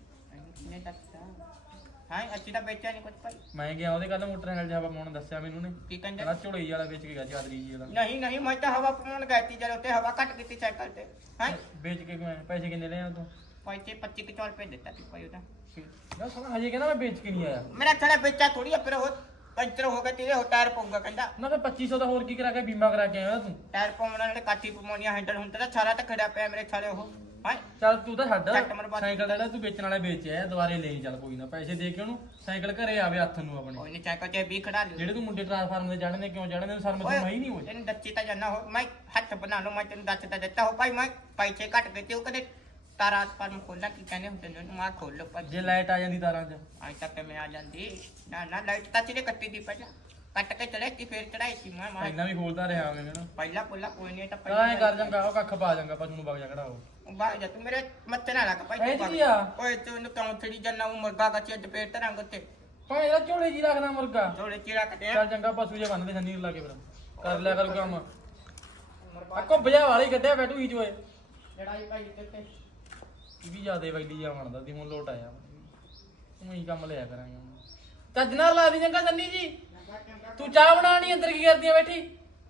ਸਾਈਕਲ ਨਹੀਂ ਦੱਸਦਾ ਹਾਂ ਅੱਛੀ ਤਾਂ ਵੇਚਿਆ ਨਹੀਂ ਕੁਝ ਭਾਈ ਮੈਂ ਗਿਆ ਉਹਦੇ ਕੱਲ ਮੋਟਰਸਾਈਕਲ ਜਾ ਪਾਉਣ ਦੱਸਿਆ ਮੈਨੂੰ ਨੇ ਕੀ ਕਹਿੰਦੇ ਕਹਿੰਦਾ ਝੋਲੀ ਵਾਲਾ ਵੇਚ ਕੇ ਗਿਆ ਚਾਦਰੀ ਜੀ ਵਾਲਾ ਨਹੀਂ ਨਹੀਂ ਮੈਂ ਤਾਂ ਹਵਾ ਪਾਉਣ ਗਈ ਸੀ ਜਦੋਂ ਉੱਤੇ ਹਵਾ ਘੱਟ ਗਈ ਸੀ ਸਾਈਕਲ ਤੇ ਹੈ ਵੇਚ ਕੇ ਕਿਵੇਂ ਪੈਸੇ ਕਿੰਨੇ ਲਏ ਆ ਤੂੰ ਪੈਸੇ ਪੱਚੀ ਕੁ ਸੌ ਰੁਪਏ ਦਿੱਤਾ ਸੀ ਭਾਈ ਉਹਦਾ ਨਾ ਸਾਲਾ ਹਜੇ ਕਹਿੰਦਾ ਮੈਂ ਵੇਚ ਕੇ ਨਹੀਂ ਆਇਆ ਮੇਰਾ ਥੜਾ ਵੇਚਿਆ ਥੋੜੀ ਆ ਫਿਰ ਉਹ ਪੰਚਰ ਹੋ ਗਿਆ ਤੇਰੇ ਹੋ ਟਾਇਰ ਪਊਗਾ ਕਹਿੰਦਾ ਨਾ ਫਿਰ ਪੱਚੀ ਸੌ ਦਾ ਹੋਰ ਕੀ ਕਰਾ ਕੇ ਬੀਮਾ ਕਰਾ ਕੇ ਆਇਆ ਤੂੰ ਟਾਇਰ ਪਾਉਣ ਵਾਲੇ ਕਾਠੀ ਪਮਾਉਣੀਆਂ ਹੈਂਡਲ ਹੁੰਦਾ ਤਾਂ ਸਾਰਾ ਤਾਂ ਖੜਿਆ ਪਿਆ ਮੇਰੇ ਥਾਲੇ ਉਹ ਹਾਂ ਚੱਲ ਤੂੰ ਤਾਂ ਛੱਡ ਚੱਕ ਮਰਵਾ ਦੇ। ਸਾਈਕਲ ਜਿਹੜਾ ਤੂੰ ਵੇਚਣ ਵਾਲਾ ਵੇਚਿਆ ਦੁਬਾਰੇ ਲੈ ਚੱਲ ਕੋਈ ਨਾ ਪੈਸੇ ਦੇ ਕੇ ਉਹਨੂੰ ਸਾਈਕਲ ਘਰੇ ਆਵੇ ਹੱਥ ਨੂੰ ਆਪਣੇ ਕੋਈ ਨਹੀਂ ਸਾਈਕਲ ਤੇ ਵੀ ਖੜਾ ਲਿਓ ਜਿਹੜੇ ਤੂੰ ਮੁੰਡੇ ਟ੍ਰਾਂਸਫਾਰਮ ਦੇ ਚੜ੍ਹਨੇ ਕਿਉਂ ਚੜ੍ਹਨੇ ਸ਼ਰਮ ਓਏ, ਤੋਂ ਨਹੀਂ ਨਹੀਂ ਹੋਈ ਤੈਨੂੰ ਦੱਸੀ ਤਾਂ ਜਾਨਾ ਹੋ ਮੈਂ ਹੱਥ ਬਣਾ ਲਓ ਮੈਂ ਤੈਨੂੰ ਦੱਸ ਤਾਂ ਦਿੱਤਾ ਹੋ ਭਾਈ ਮੈਂ ਪੈਸੇ ਘੱਟ ਗਏ ਤੇ ਉਹ ਕਦੇ ਤਾਰਾ ਫਾਰਮ ਖੋਲਣਾ ਕੀ ਕਹਿੰਦੇ ਹੁੰਦੇ ਨੇ ਮੈਂ ਖੋਲ ਲਓ ਭਾਈ ਜੇ ਲਾਈਟ ਆ ਜਾਂਦੀ ਤਾਰਾਂ 'ਚ ਅੱਜ ਤੱਕ ਮੈਂ ਆ ਜਾਂਦੀ ਨਾ ਨਾ ਲਾਈਟ ਤਾਂ ਤੇਰੇ ਕੱਟੀ ਦੀ ਪਹਿਲਾਂ ਕੱਟ ਕੇ ਚੜਾਈ ਸੀ ਫੇਰ ਚੜਾਈ ਸੀ ਮੈਂ ਮੈਂ ਇੰਨਾ ਵੀ ਖੋਲਦਾ ਰਿਹਾ ਮੈਂ ਨਾ ਪਹਿਲਾਂ ਪੁੱਲਾ ਕੋਈ ਨਹੀਂ ਤਾਂ ਤਾਂ ਐ ਕਰ ਜਾਂਗਾ ਉਹ ਕੱਖ ਪਾ ਜਾਂਗਾ ਪਸ਼ੂ ਨੂੰ ਵਗ ਜਾ ਖੜਾਓ ਬਾਹਰ ਜਾ ਤੂੰ ਮੇਰੇ ਮੱਥੇ ਨਾ ਲੱਗ ਭਾਈ ਇਹ ਤੂੰ ਕੀ ਆ? ਓਏ ਤੈਨੂੰ ਕਿਉਂ ਥੜੀ ਜੰਨਾ ਉਹ ਮੁਰਗਾ ਕੱਚੇ ਅੱਜ ਪੇਟ ਤੇ ਰੰਗ ਉੱਤੇ ਭਾਵੇਂ ਇਹਦਾ ਝੋਲੇ ਜੀ ਰੱਖਦਾ ਮੁਰਗਾ ਥੋੜੇ ਚਿਰਾ ਕੱਟਿਆ ਚੱਲ ਚੰਗਾ ਪਸ਼ੂ ਜੇ ਬੰਨਦੇ ਸੰਨੀ ਲਾ ਕੇ ਫਿਰ ਕਰ ਲਿਆ ਕਰੂ ਕੰਮ ਆ ਘੁੱਬਜਾ ਵਾਲੀ ਕੱਢਿਆ ਬੈਠੂ ਹੀ ਜੋਏ ਲੜਾਈ ਭਾਈ ਤੇ ਇਹ ਵੀ ਜਿਆਦੇ ਵੈਲੀ ਜਾ ਬਣਦਾ ਦੀ ਹੁਣ ਲੋਟ ਆਇਆ ਤੂੰ ਹੀ ਕੰਮ ਲਿਆ ਕਰਾਂਗੇ ਹੁਣ ਚੱਜ ਨਾਲ ਲਾ ਦੀ ਚੰਗਾ ਸੰਨੀ ਜੀ ਤੂੰ ਚਾਹ ਬਣਾਣੀ ਅੰਦਰ ਕੀ ਕਰਦੀ ਆ ਬੈਠੀ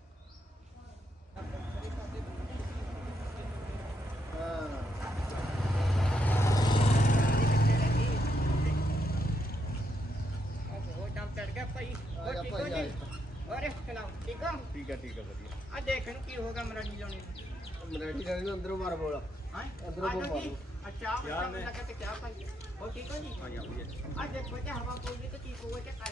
ਉਹ ਦਮ ਚੜ ਗਿਆ ਭਾਈ ਉਹ ਠੀਕ ਹੋ ਜੀ ਅਰੇ ਸੁਣਾਓ ਠੀਕ ਹੋ ਠੀਕ ਹੈ ਠੀਕ ਹੈ ਵਧੀਆ ਆ ਦੇਖ ਨੂੰ ਕੀ ਹੋਗਾ ਮਰਾਜੀ ਲਾਉਣੀ ਮਰਾਠੀ ਦਾ ਵੀ ਅੰਦਰੋਂ ਮਾਰ ਬੋਲਾ ਹਾਂ ਅੰਦਰੋਂ ਬੋਲ ਮਾਰੋ ਅੱਛਾ ਮੈਂ ਲੱਗਾ ਤੇ ਕਿਆ ਭਾਈ ਉਹ ਠੀਕ ਹੋ ਜੀ ਹਾਂ ਜੀ ਵਧੀਆ ਆ ਦੇਖੋ ਤੇ ਹਵਾ ਪਊਗੀ ਤੇ ਕੀ ਹੋਊਗਾ ਤੇ